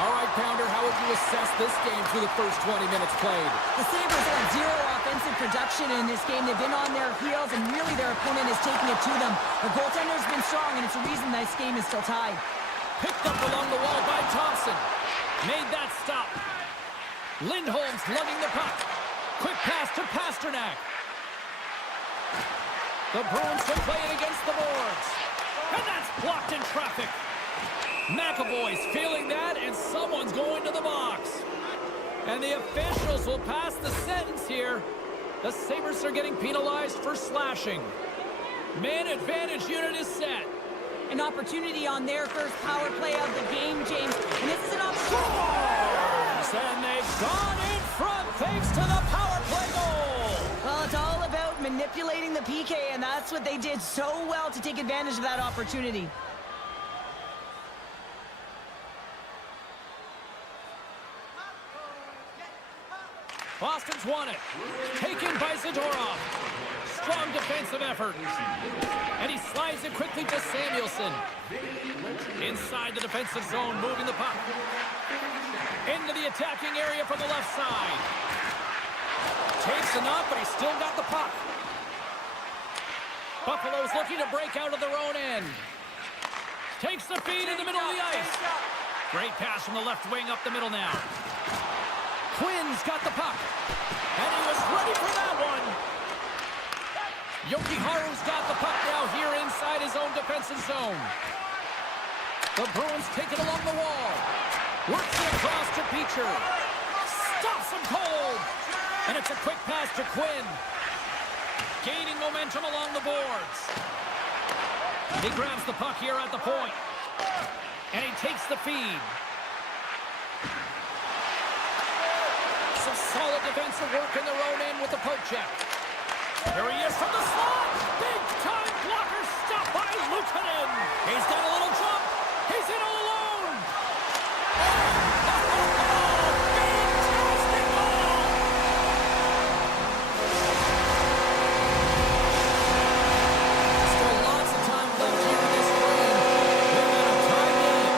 All right, Pounder, how would you assess this game through the first 20 minutes played? The Sabres had zero offensive production in this game. They've been on their heels, and really their opponent is taking it to them. The goaltender's been strong, and it's a reason this game is still tied. Picked up along the wall by Thompson. Made that stop. Lindholm's lugging the puck. Quick pass to Pasternak. The Bruins will play it against the boards. And that's blocked in traffic. McAvoy's feeling that, and someone's going to the box. And the officials will pass the sentence here. The Sabres are getting penalized for slashing. Man advantage unit is set. An opportunity on their first power play of the game, James. And this is an opportunity. And they've gone in front thanks to the power play goal. Well, it's all about manipulating the PK, and that's what they did so well to take advantage of that opportunity. Boston's won it. Taken by Zadorov. Strong defensive effort. And he slides it quickly to Samuelson. Inside the defensive zone, moving the puck. Into the attacking area from the left side. Takes enough, but he's still got the puck. Buffalo's looking to break out of their own end. Takes the feed in the middle of the ice. Great pass from the left wing up the middle now. Quinn's got the puck. And he was ready for that one. Jokiharju's got the puck now here inside his own defensive zone. The Bruins take it along the wall. Works it across to Beecher. Stops him cold. And it's a quick pass to Quinn. Gaining momentum along the boards. He grabs the puck here at the point. And he takes the feed. Some solid defensive work in their own end with the poke check. Here he is from the slot. Big time blocker stopped by Luukkonen. He's got a little jump. He's in all alone. Fantastic ball. Still lots of time left here in this game. We're in a tie game.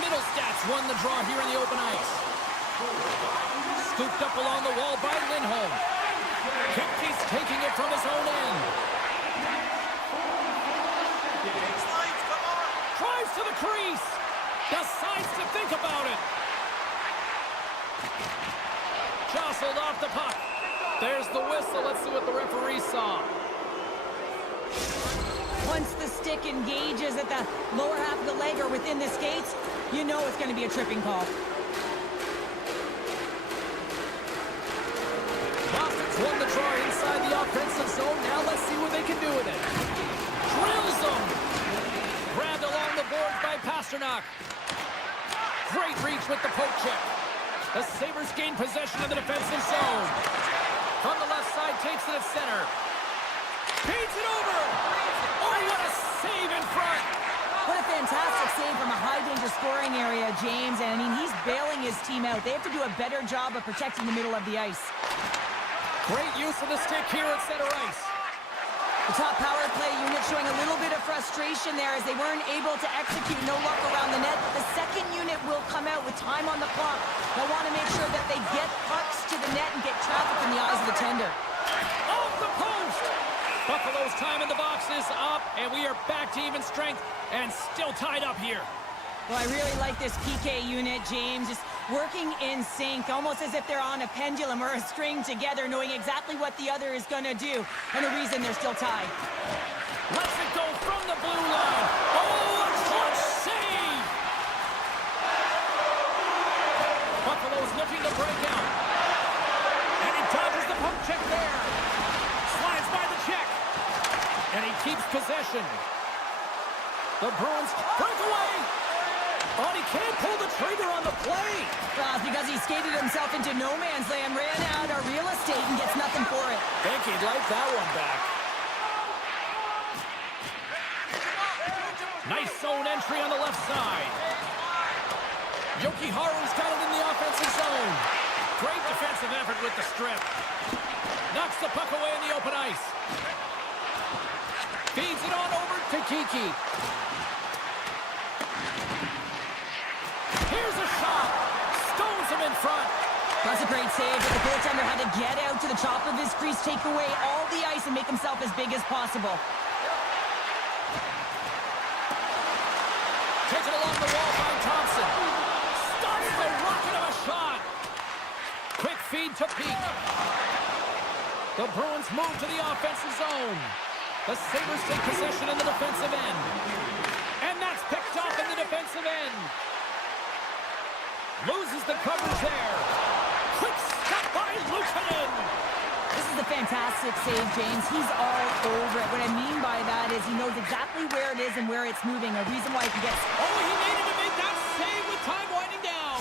Middlestats won the draw here in the open ice. Scooped up along the wall by Lindholm. Kempke's taking it from his own end. Drives to the crease. Decides to think about it. Jostled off the puck. There's the whistle. Let's see what the referee saw. Once the stick engages at the lower half of the leg or within the skates, you know it's going to be a tripping call. Boston's won the draw inside the offensive zone. Now let's see what they can do with it. Drills them. Grabbed along the boards by Pasternak. Great reach with the poke check. The Sabres gain possession of the defensive zone. From the left side, takes it at center. Feeds it over. Oh, what a save in front. What a fantastic save from a high-danger scoring area, James. And, I mean, he's bailing his team out. They have to do a better job of protecting the middle of the ice. Great use of the stick here at center ice. The top power play unit showing a little bit of frustration there as they weren't able to execute. No luck around the net. The second unit will come out with time on the clock. They'll want to make sure that they get pucks to the net and get traffic in the eyes of the tender. Off the post. Buffalo's time in the box is up, and we are back to even strength and still tied up here. Well, I really like this PK unit, James. Just working in sync, almost as if they're on a pendulum or a string together, knowing exactly what the other is going to do, and the reason they're still tied. Lets it go from the blue line. Oh, a clutch save! Buffalo's looking to break out. And he dodges the poke check there. Slides by the check. And he keeps possession. The Bruins break away. Oh, he can't pull the trigger on the play. Well, it's because he skated himself into no man's land, ran out of real estate, and gets nothing for it. Think he'd like that one back. Nice zone entry on the left side. Haru's got it in the offensive zone. Great defensive effort with the strip. Knocks the puck away in the open ice. Feeds it on over to Kiki. Here's a shot. Stones him in front. That's a great save, but the goaltender had to get out to the top of his crease, take away all the ice, and make himself as big as possible. Taken along the wall by Thompson. Stops the rocket of a shot. Quick feed to Peak. The Bruins move to the offensive zone. The Sabres take possession in the defensive end. And that's picked off in the defensive end. Loses the coverage there. Quick stop by Luukkonen. This is a fantastic save, James. He's all over it. What I mean by that is he knows exactly where it is and where it's moving. A reason why he can get... Oh, he needed to make that save with time winding down.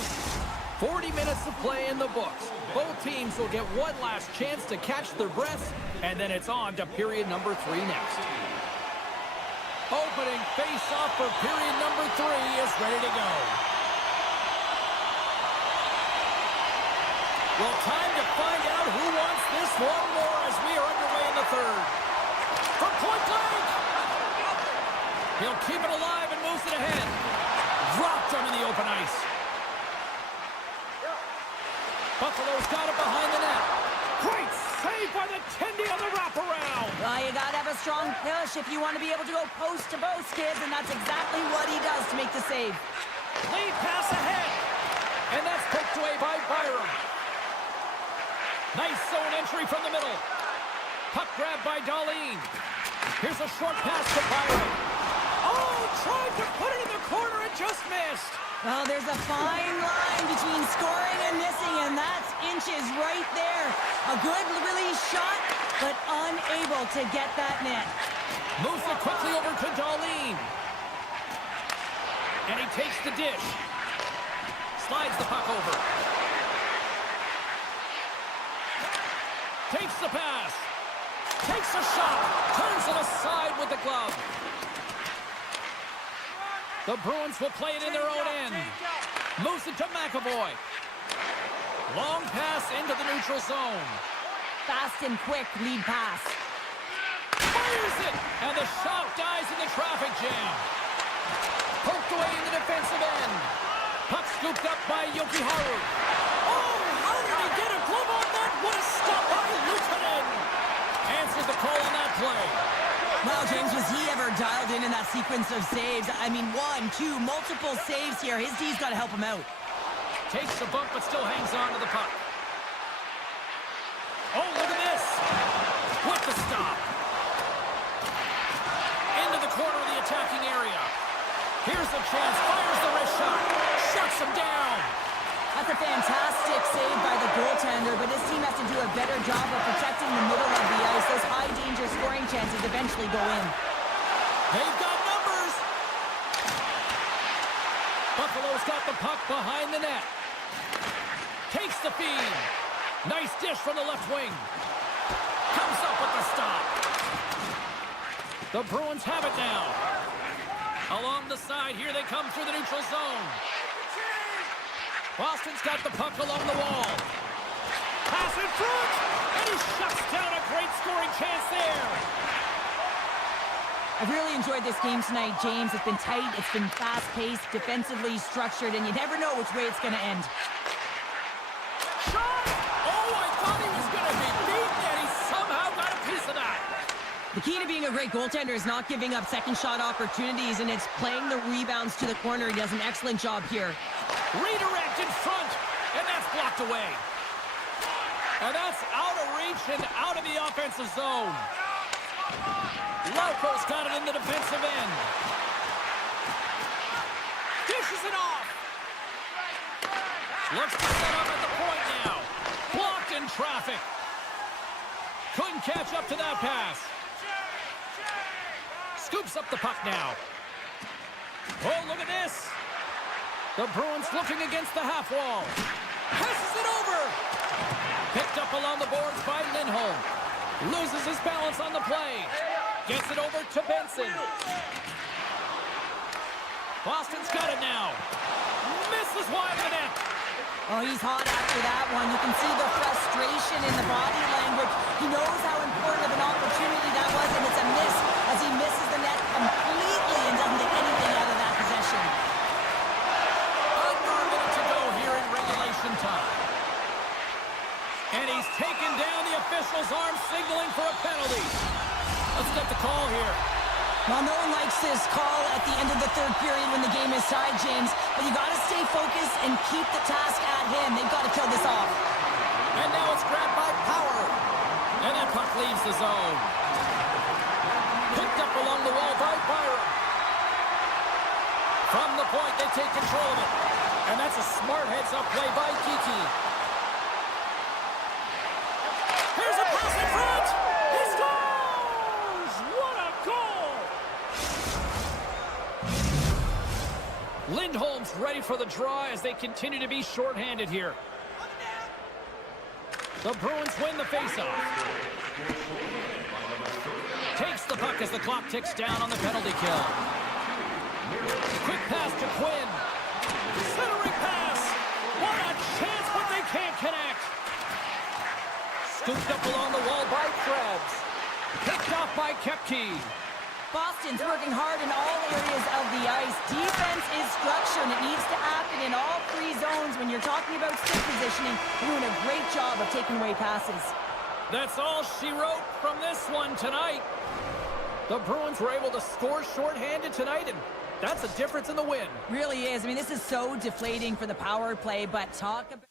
40 minutes of play in the books. Both teams will get one last chance to catch their breaths, and then it's on to period number 3 next. Opening face-off for period number 3 is ready to go. Well, time to find out who wants this one more as we are underway in the third. From point blank. He'll keep it alive and moves it ahead. Dropped him in the open ice. Buffalo's got it behind the net. Great save by the Tendy on the wraparound. Well, you got to have a strong push if you want to be able to go post to post, kids, and that's exactly what he does to make the save. Lead pass ahead. And that's poked away by Byram. Nice zone entry from the middle. Puck grab by Darlene. Here's a short pass to Byram. Oh, tried to put it in the corner and just missed. Well, there's a fine line between scoring and missing, and that's inches right there. A good release shot, but unable to get that net. Moves it quickly over to Darlene. And he takes the dish. Slides the puck over. Takes the pass. Takes a shot. Turns it aside with the glove. The Bruins will play it in their own end. Moves it to MaakY. Long pass into the neutral zone. Fast and quick lead pass. Fires it! And the shot dies in the traffic jam. Poked away in the defensive end. Puck scooped up by Haru. Oh, how did he get a glove on that? What a stop by Luukkonen! Answered the call on that play. Well, James, was he ever dialed in that sequence of saves? I mean, 1, 2, multiple saves here. His D's got to help him out. Takes the bump, but still hangs on to the puck. Oh, look at this! With the stop. Into the corner of the attacking area. Here's the chance. Fires the wrist shot. Shuts him down. That's a fantastic save by the goaltender, but his team has to do a better job of protecting the middle of the ice. Those high-danger scoring chances eventually go in. They've got numbers. Buffalo's got the puck behind the net. Takes the feed. Nice dish from the left wing. Comes up with the stop. The Bruins have it now. Along the side, here they come through the neutral zone. Boston's got the puck along the wall. Pass in front, and he shuts down a great scoring chance there. I've really enjoyed this game tonight, James. It's been tight, it's been fast-paced, defensively structured, and you never know which way it's going to end. Shot! Oh, I thought he was going to be beaten, and he somehow got a piece of that. The key to being a great goaltender is not giving up second shot opportunities, and it's playing the rebounds to the corner. He does an excellent job here. Redirect in front, and that's blocked away. And that's out of reach and out of the offensive zone. Lauko's got it in the defensive end. Dishes it off. Looks to set up at the point now. Blocked in traffic. Couldn't catch up to that pass. Scoops up the puck now. Oh, look at this. The Bruins looking against the half wall. Passes it over. Picked up along the boards by Lindholm. Loses his balance on the play. Gets it over to Benson. Boston's got it now. Misses wide of the net. Oh, he's hot after that one. You can see the frustration in the body language. He knows how important of an opportunity that was, and it's a miss as he misses the net completely and doesn't get anything out of that possession. Under a minute to go here in regulation time. And he's taken down the official's arm, signaling for a penalty. Let's get the call here. Well, no one likes this call at the end of the third period when the game is tied, James. But you got to stay focused and keep the task at hand. They've got to kill this off. And now it's grabbed by Power. And that puck leaves the zone. Picked up along the wall by Byron. From the point, they take control of it. And that's a smart heads-up play by Kiki. Here's a pass in front. He scores! What a goal! Lindholm's ready for the draw as they continue to be shorthanded here. The Bruins win the faceoff. Takes the puck as the clock ticks down on the penalty kill. Quick pass to Quinn. Centering pass. What a chance, but they can't connect. Scooped up along the wall by Krebs. Picked off by Kepke. Boston's working hard in all areas of the ice. Defense is structure, and it needs to happen in all three zones. When you're talking about stick positioning, they're doing a great job of taking away passes. That's all she wrote from this one tonight. The Bruins were able to score shorthanded tonight, and that's a difference in the win. Really is. I mean, this is so deflating for the power play, but talk about...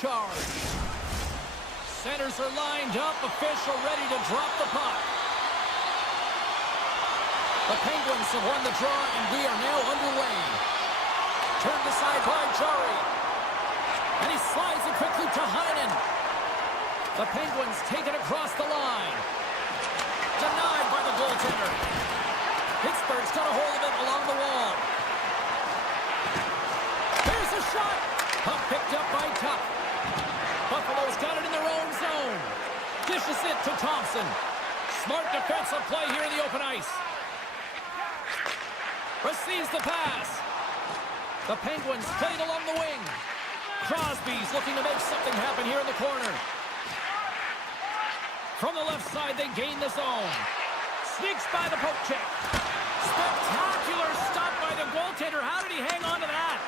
charge. Centers are lined up. Official ready to drop the puck. The Penguins have won the draw, and we are now underway. Turned aside by Jari. And he slides it quickly to Heinen. The Penguins take it across the line. Denied by the goaltender. Pittsburgh's got a hold of it along the wall. There's a shot. Puck picked up by Tuck. Buffalo's got it in their own zone. Dishes it to Thompson. Smart defensive play here in the open ice. Receives the pass. The Penguins played along the wing. Crosby's looking to make something happen here in the corner. From the left side, they gain the zone. Sneaks by the poke check. Spectacular stop by the goaltender. How did he hang on to that?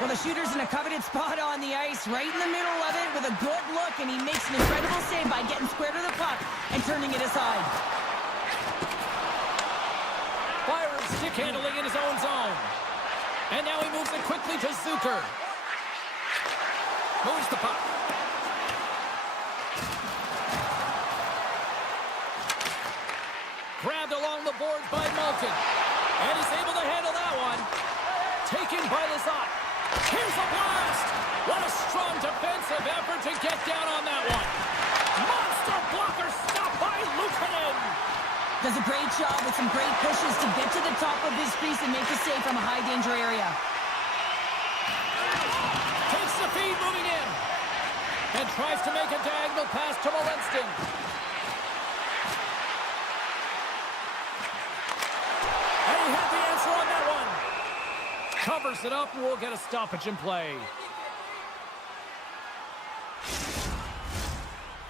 Well, the shooter's in a coveted spot on the ice, right in the middle of it with a good look, and he makes an incredible save by getting square to the puck and turning it aside. Byron stick handling in his own zone. And now he moves it quickly to Zucker. Moves the puck. Grabbed along the boards by Malkin. And he's able to handle that one. Taken by Lizotte. Here's a blast! What a strong defensive effort to get down on that one. Monster blocker stop by Luukkonen. Does a great job with some great pushes to get to the top of his crease and make a save from a high-danger area. Takes the feed moving in. And tries to make a diagonal pass to Walenskin. And he had the answer on that one. Covers it up, and we'll get a stoppage in play.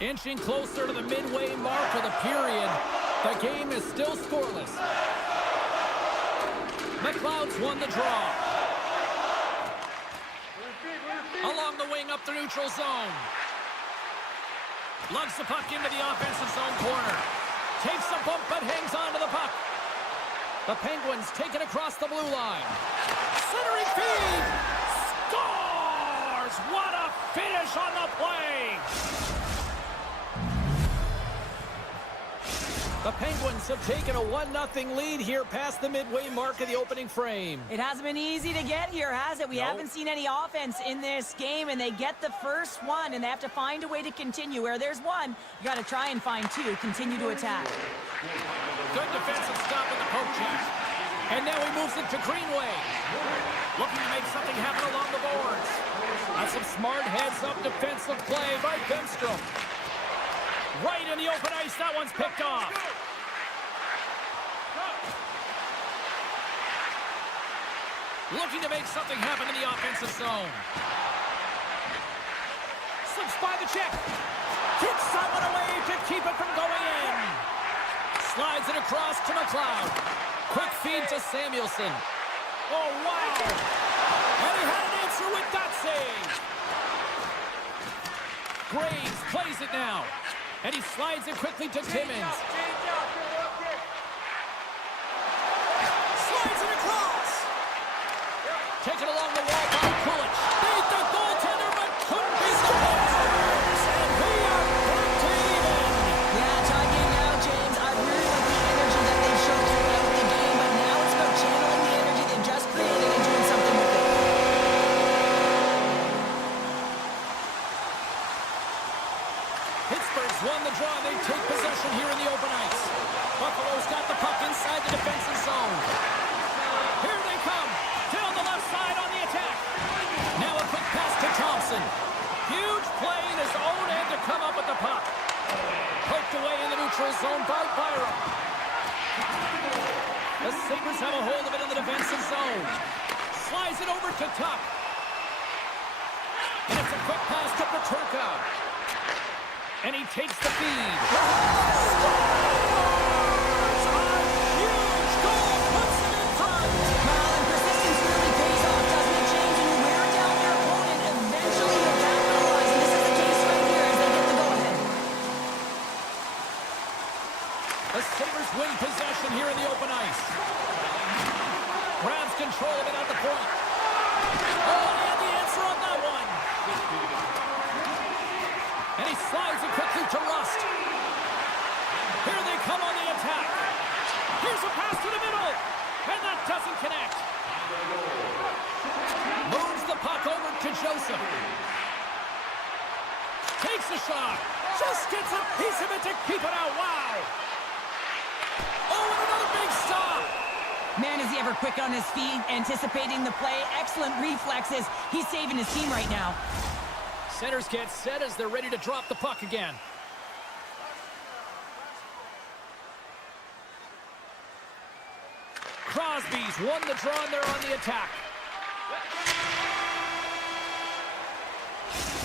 Inching closer to the midway mark of the period. The game is still scoreless. McLeod's won the draw. Along the wing up the neutral zone. Lugs the puck into the offensive zone corner. Takes a bump but hangs on to the puck. The Penguins take it across the blue line. Centering feed! Scores! What a finish on the play! The Penguins have taken a 1-0 lead here past the midway mark of the opening frame. It hasn't been easy to get here, has it? We haven't seen any offense in this game, and they get the first one, and they have to find a way to continue. Where there's one, you got to try and find two. Continue to attack. Good defensive stop with the poke check. And now he moves it to Greenway. Looking to make something happen along the boards. That's some smart heads-up defensive play by Bemstrom. Right in the open ice, that one's picked off. Looking to make something happen in the offensive zone. Slips by the check. Kicks someone away to keep it from going in. Slides it across to McLeod. Quick feed to Samuelson. Oh, wow. And he had an answer with that save. Graves plays it now. And he slides it quickly to Timmins. Slides it across. Taken along the wall by Kulich. Beat the goaltender, but couldn't beat the Sabres. And we are back to even. Yeah, tie game now, James. I really like the energy that they've shown throughout the game, but now it's about channeling the energy they've just created and doing something with it. Pittsburgh's won the draw. They take possession here in the open ice. Buffalo's got the puck inside the defensive zone. Here they come. Down the left side on the attack. Now a quick pass to Thompson. Huge play in his own end to come up with the puck. Poked away in the neutral zone by Byron. The Sabres have a hold of it in the defensive zone. Slides it over to Tuck. And it's a quick pass to Peterka. And he takes the feed. Scores! A huge goal puts him in front. Well, and persistence really pays off, doesn't it, James? When you wear down your opponent, eventually you'll capitalize. And this is the case right here as they get the go-ahead. The Sabres win possession here in the open ice. Grabs control of it at the point. Oh, and the answer on that one. Joseph. Takes a shot. Just gets a piece of it to keep it out. Wow. Oh, and another big stop. Man, is he ever quick on his feet, anticipating the play. Excellent reflexes. He's saving his team right now. Centers get set as they're ready to drop the puck again. Crosby's won the draw, and they're on the attack.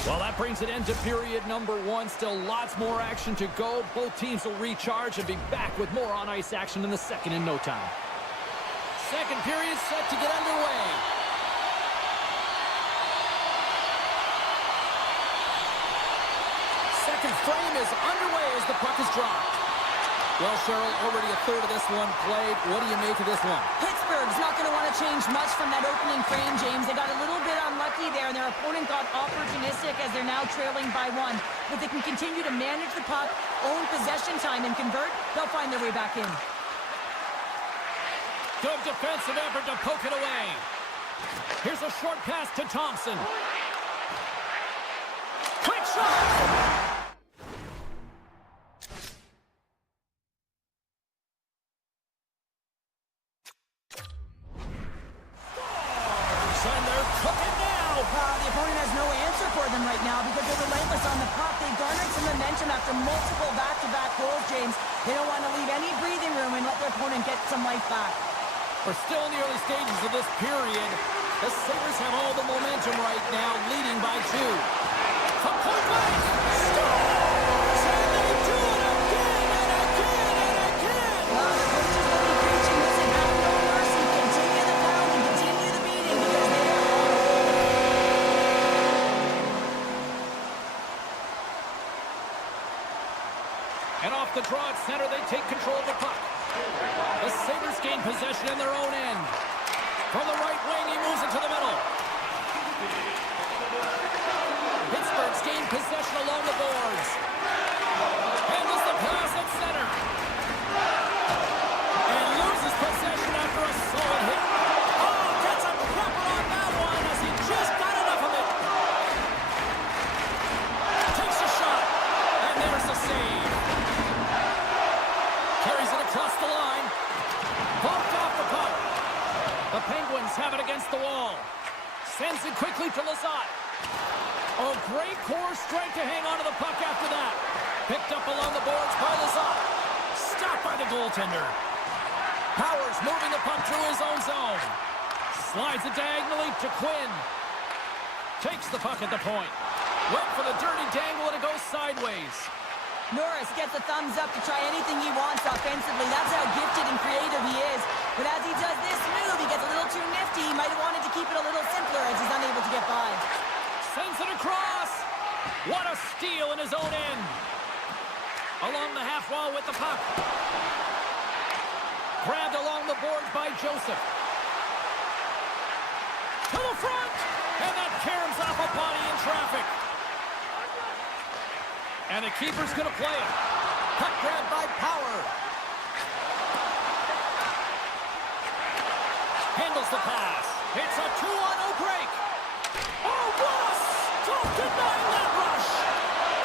Well, that brings an end to period number one. Still lots more action to go. Both teams will recharge and be back with more on-ice action in the second in no time. Second period set to get underway. Second frame is underway as the puck is dropped. Well, Cheryl, already a third of this one played. What do you make of this one? Pittsburgh's not going to want to change much from that opening frame, James. They got a little bit unlucky there, and their opponent got opportunistic as they're now trailing by one. But they can continue to manage the puck, own possession time, and convert. They'll find their way back in. Good defensive effort to poke it away. Here's a short pass to Thompson. Quick shot! And they're cooking now. The opponent has no answer for them right now because they're relentless on the puck. They garnered some momentum after multiple back-to-back goals, James. They don't want to leave any breathing room and let their opponent get some life back. We're still in the early stages of this period. The Sabres have all the momentum right now, leading by 2. From point blank, scores! And they do it again and again and again! The coaches will be preaching this and have no mercy. Continue the pound and continue the beating because they are on. And off the draw at center, they take control of the puck. The Sabres gain possession in their own end. From the right wing, he moves it to the middle. Pittsburgh's gained possession along the boards. Handles the pass at center. And loses possession after a solid hit. Oh, gets a cropper on that one as he just got enough of it. Takes a shot. And there's the save. Carries it across the line. Bumped off the puck. The Penguins have it against the wall. Sends it quickly to Lizotte. Oh, great core strength to hang on to the puck after that. Picked up along the boards by Lizotte. Stopped by the goaltender. Powers moving the puck through his own zone. Slides it diagonally to Quinn. Takes the puck at the point. Went for the dirty dangle and it goes sideways. Norris gets a thumbs up to try anything he wants offensively. That's how gifted and creative he is. But as he does this move, he gets a little too nifty. He might have wanted to keep it a little simpler as he's unable to get by. Sends it across. What a steal in his own end. Along the half wall with the puck. Grabbed along the boards by Joseph. To the front. And that caroms off a body in traffic. And the keeper's going to play it. Puck grabbed by Power. Handles the pass. It's a 2-on-0 break. Oh, what a stop denying that rush.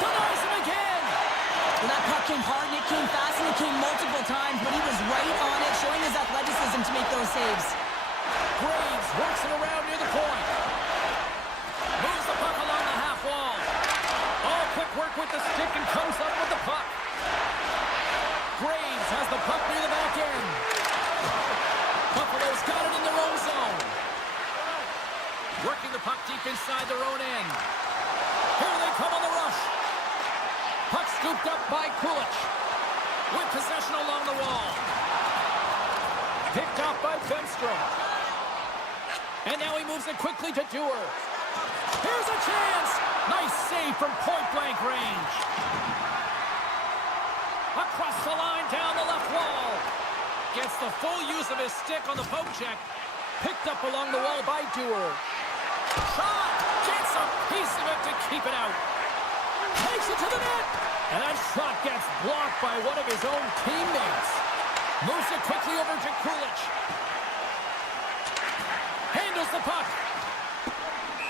Denies him again. Well, that puck came hard and it came fast and it came multiple times, but he was right on it, showing his athleticism to make those saves. Graves works it around near the point. Moves the puck along the half wall. Oh, quick work with the stick and comes up with the puck. Graves has the puck near the back end. Buffalo's got it in their own zone. Working the puck deep inside their own end. Here they come on the rush. Puck scooped up by Kulich. With possession along the wall. Picked off by Benstrom. And now he moves it quickly to Dewar. Here's a chance. Nice save from point-blank range. Across the line, down the left wall. Gets the full use of his stick on the poke check. Picked up along the wall by Dewar. Shot. Gets a piece of it to keep it out. Takes it to the net. And that shot gets blocked by one of his own teammates. Moves it quickly over to Kulich. Handles the puck.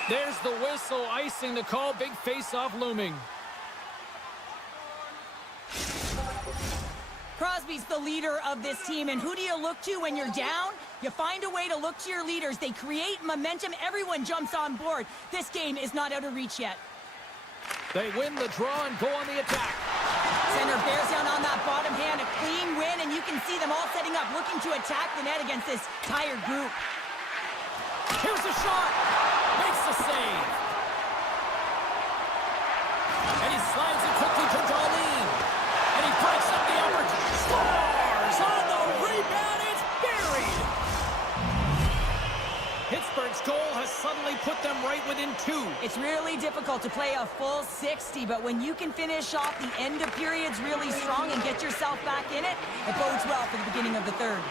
There's the whistle, icing the call. Big face-off looming. Crosby's the leader of this team, and who do you look to when you're down? You find a way to look to your leaders. They create momentum. Everyone jumps on board. This game is not out of reach yet. They win the draw and go on the attack. Center bears down on that bottom hand. A clean win, and you can see them all setting up, looking to attack the net against this tired group. Here's a shot. Makes the save. And he slides it quickly to Darlene. And he breaks up the opportunity. Scores on the rebound. It's buried. Pittsburgh's goal has suddenly put them right within 2. It's really difficult to play a full 60, but when you can finish off the end of periods really strong and get yourself back in it, it bodes well for the beginning of the third.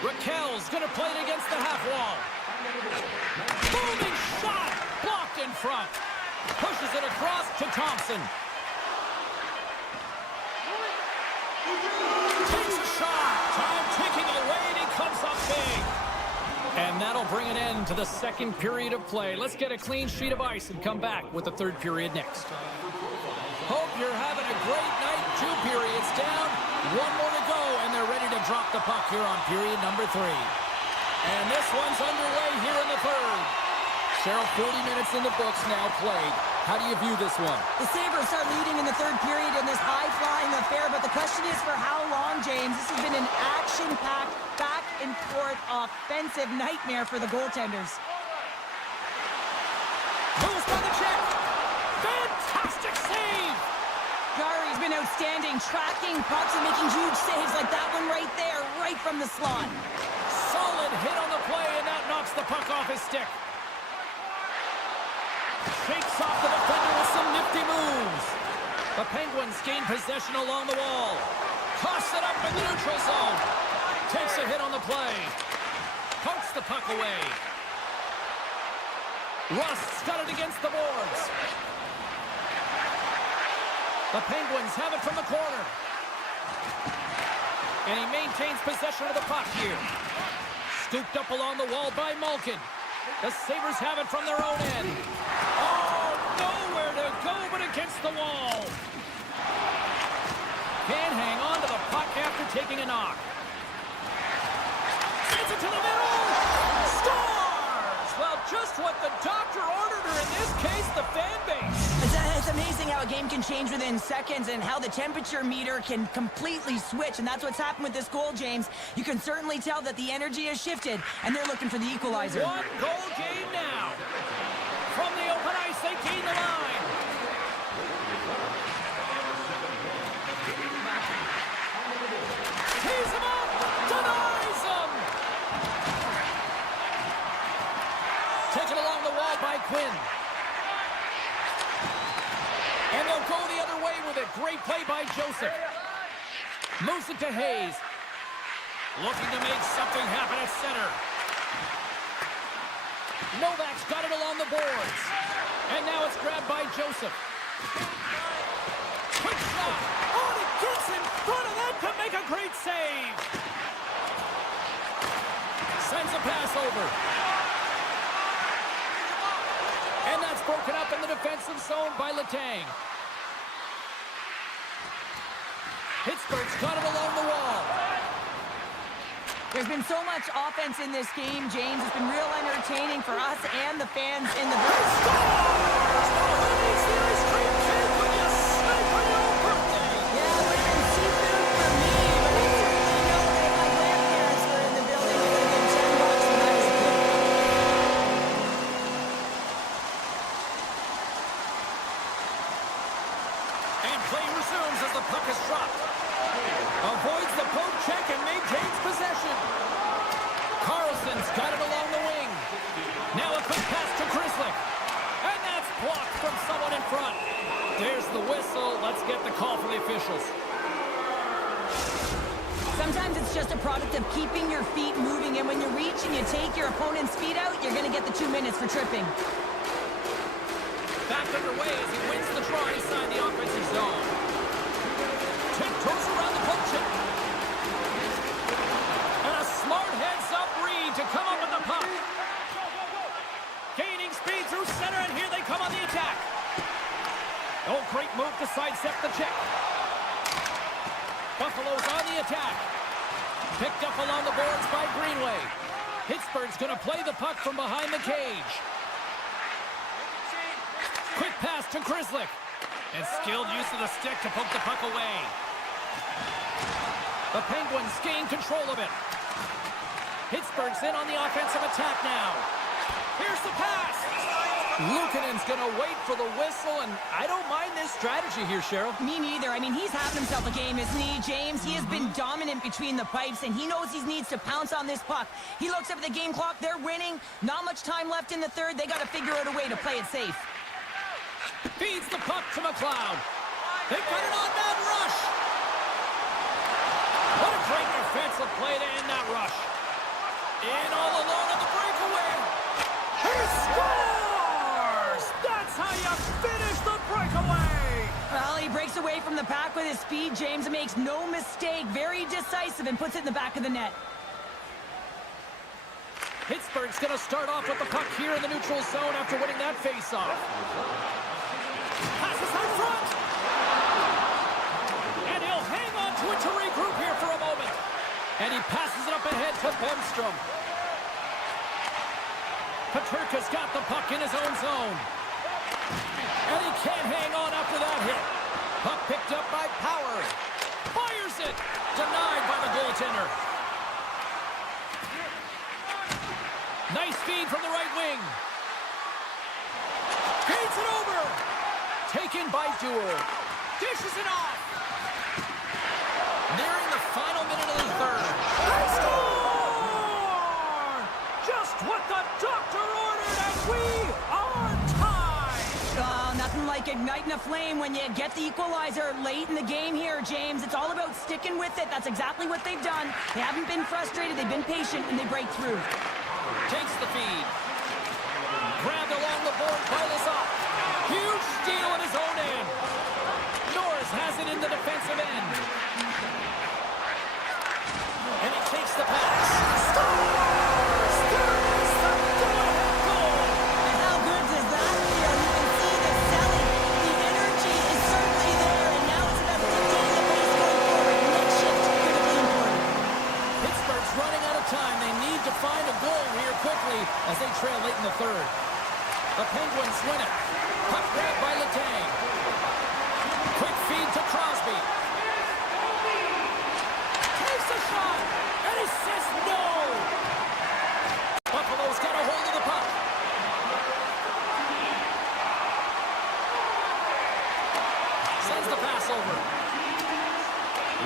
Raquel's going to play it against the half wall. Booming shot! Blocked in front. Pushes it across to Thompson. Takes a shot. Time ticking away, and he comes up big. And that'll bring an end to the second period of play. Let's get a clean sheet of ice and come back with the third period next. Hope you're having a great night. 2 periods down. 1 more to go, and they're ready to drop the puck here on period number 3. And this one's underway here in the third. Cheryl, 40 minutes in the books now played. How do you view this one? The Sabres are leading in the third period in this high-flying affair, but the question is for how long, James? This has been an action-packed, back-and-forth offensive nightmare for the goaltenders. Moves by the check. Fantastic save. Jari's been outstanding, tracking pucks and making huge saves like that one right there, right from the slot. Solid hit on the play, and that knocks the puck off his stick. Shakes off the defender with some nifty moves. The Penguins gain possession along the wall. Toss it up in the neutral zone. Takes a hit on the play. Pokes the puck away. Rust's got it against the boards. The Penguins have it from the corner. And he maintains possession of the puck here. Scooped up along the wall by Malkin. The Sabres have it from their own end. Oh, nowhere to go but against the wall. Can't hang on to the puck after taking a knock. Sends it to the middle. Scores! Well, just what the doctor ordered her, in this case, the fan base. It's amazing how a game can change within seconds and how the temperature meter can completely switch, and that's what's happened with this goal, James. You can certainly tell that the energy has shifted, and they're looking for the equalizer. 1-goal game now. From the open ice, they gain the line. Tees him up, denies him. Taken along the wall by Quinn. And they'll go the other way with it. Great play by Joseph. Moves it to Hayes. Looking to make something happen at center. Novak's got it along the boards. And now it's grabbed by Joseph. Quick shot. Oh, and he gets in front of that to make a great save. Sends a pass over. And that's broken up in the defensive zone by Letang. Pittsburgh's got it along the wall. There's been so much offense in this game, James. It's been real entertaining for us and the fans in the booth. Scores! Eliminates the ice cream cake with a snipe on your birthday. Yeah, it would have been seafood for me, but I certainly know that if my grandparents were in the building, it would have been $10 when I was a kid. And play resumes as the puck is dropped. Avoids the poke check and maintains possession. Carlson's got it along the wing. Now a quick pass to Krislick. And that's blocked from someone in front. There's the whistle. Let's get the call from the officials. Sometimes it's just a product of keeping your feet moving, and when you reach and you take your opponent's feet out, you're going to get the 2 minutes for tripping. Back underway as he wins the draw inside the offensive zone. Tiptoes around the poke check. And a smart heads-up read to come up with the puck. Gaining speed through center, and here they come on the attack. Oh, great move to sidestep the check. Buffalo's on the attack. Picked up along the boards by Greenway. Pittsburgh's going to play the puck from behind the cage. Quick pass to Grzelcyk. And skilled use of the stick to poke the puck away. The Penguins gain control of it. Pittsburgh's in on the offensive attack now. Here's the pass. Luukkonen's going to wait for the whistle, and I don't mind this strategy here, Cheryl. Me neither. I mean, he's having himself a game, isn't he, James? He has been dominant between the pipes, and he knows he needs to pounce on this puck. He looks up at the game clock. They're winning. Not much time left in the third. They got to figure out a way to play it safe. Feeds the puck to McLeod. They've got an on-man rush. What a great defensive play to end that rush. In all alone on the breakaway. He scores! That's how you finish the breakaway. Well, he breaks away from the pack with his speed. James makes no mistake. Very decisive and puts it in the back of the net. Pittsburgh's going to start off with the puck here in the neutral zone after winning that faceoff. Passes out front. And he'll hang on to it to regroup here for a moment. And he passes it up ahead to Bemstrom. Peterka's got the puck in his own zone. And he can't hang on after that hit. Puck picked up by Power. Fires it. Denied by the goaltender. Nice feed from the right wing. Feeds it over. Taken by Duel. Dishes it off. Nearing the final minute of the third. They score! Just what the doctor ordered, and we are tied! Oh, nothing like igniting a flame when you get the equalizer late in the game here, James. It's all about sticking with it. That's exactly what they've done. They haven't been frustrated. They've been patient, and they break through. Takes the feed. Grabbed along the board by Lazat. Huge steal in his own end. Norris has it in the defensive end. And he takes the pass. Scores! There is the go-ahead goal! And how good does that feel? You can see the selling. The energy is certainly there, and now it's about dictating the pace going forward. Next shift could have been important. Pittsburgh's running out of time. They need to find a goal here quickly as they trail late in the third. The Penguins win it. Puck grabbed by Letang. Quick feed to Crosby. Takes a shot, and he says no. Buffalo's got a hold of the puck. Sends the pass over.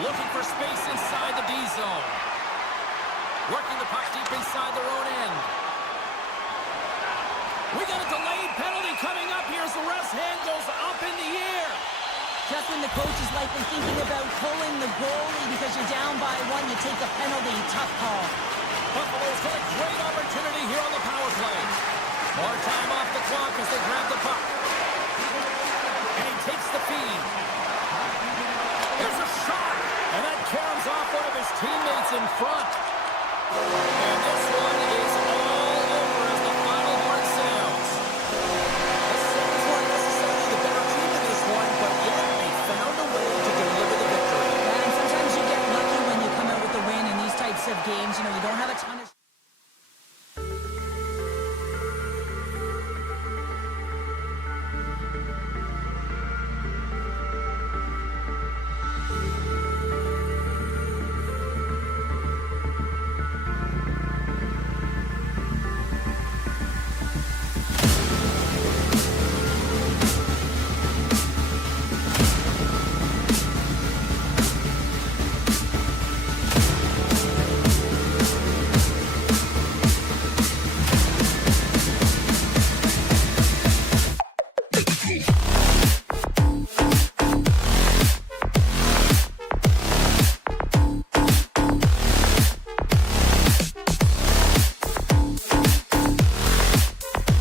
Looking for space inside the D zone. Working the puck deep inside their own end. We got a delayed penalty coming up here as the ref's hand goes up in the air. Just when the coach is likely thinking about pulling the goalie because you're down by one, you take a penalty. Tough call. Buffalo's got a great opportunity here on the power play. More time off the clock as they grab the puck. And he takes the feed. Here's a shot. And that caroms off one of his teammates in front. And this one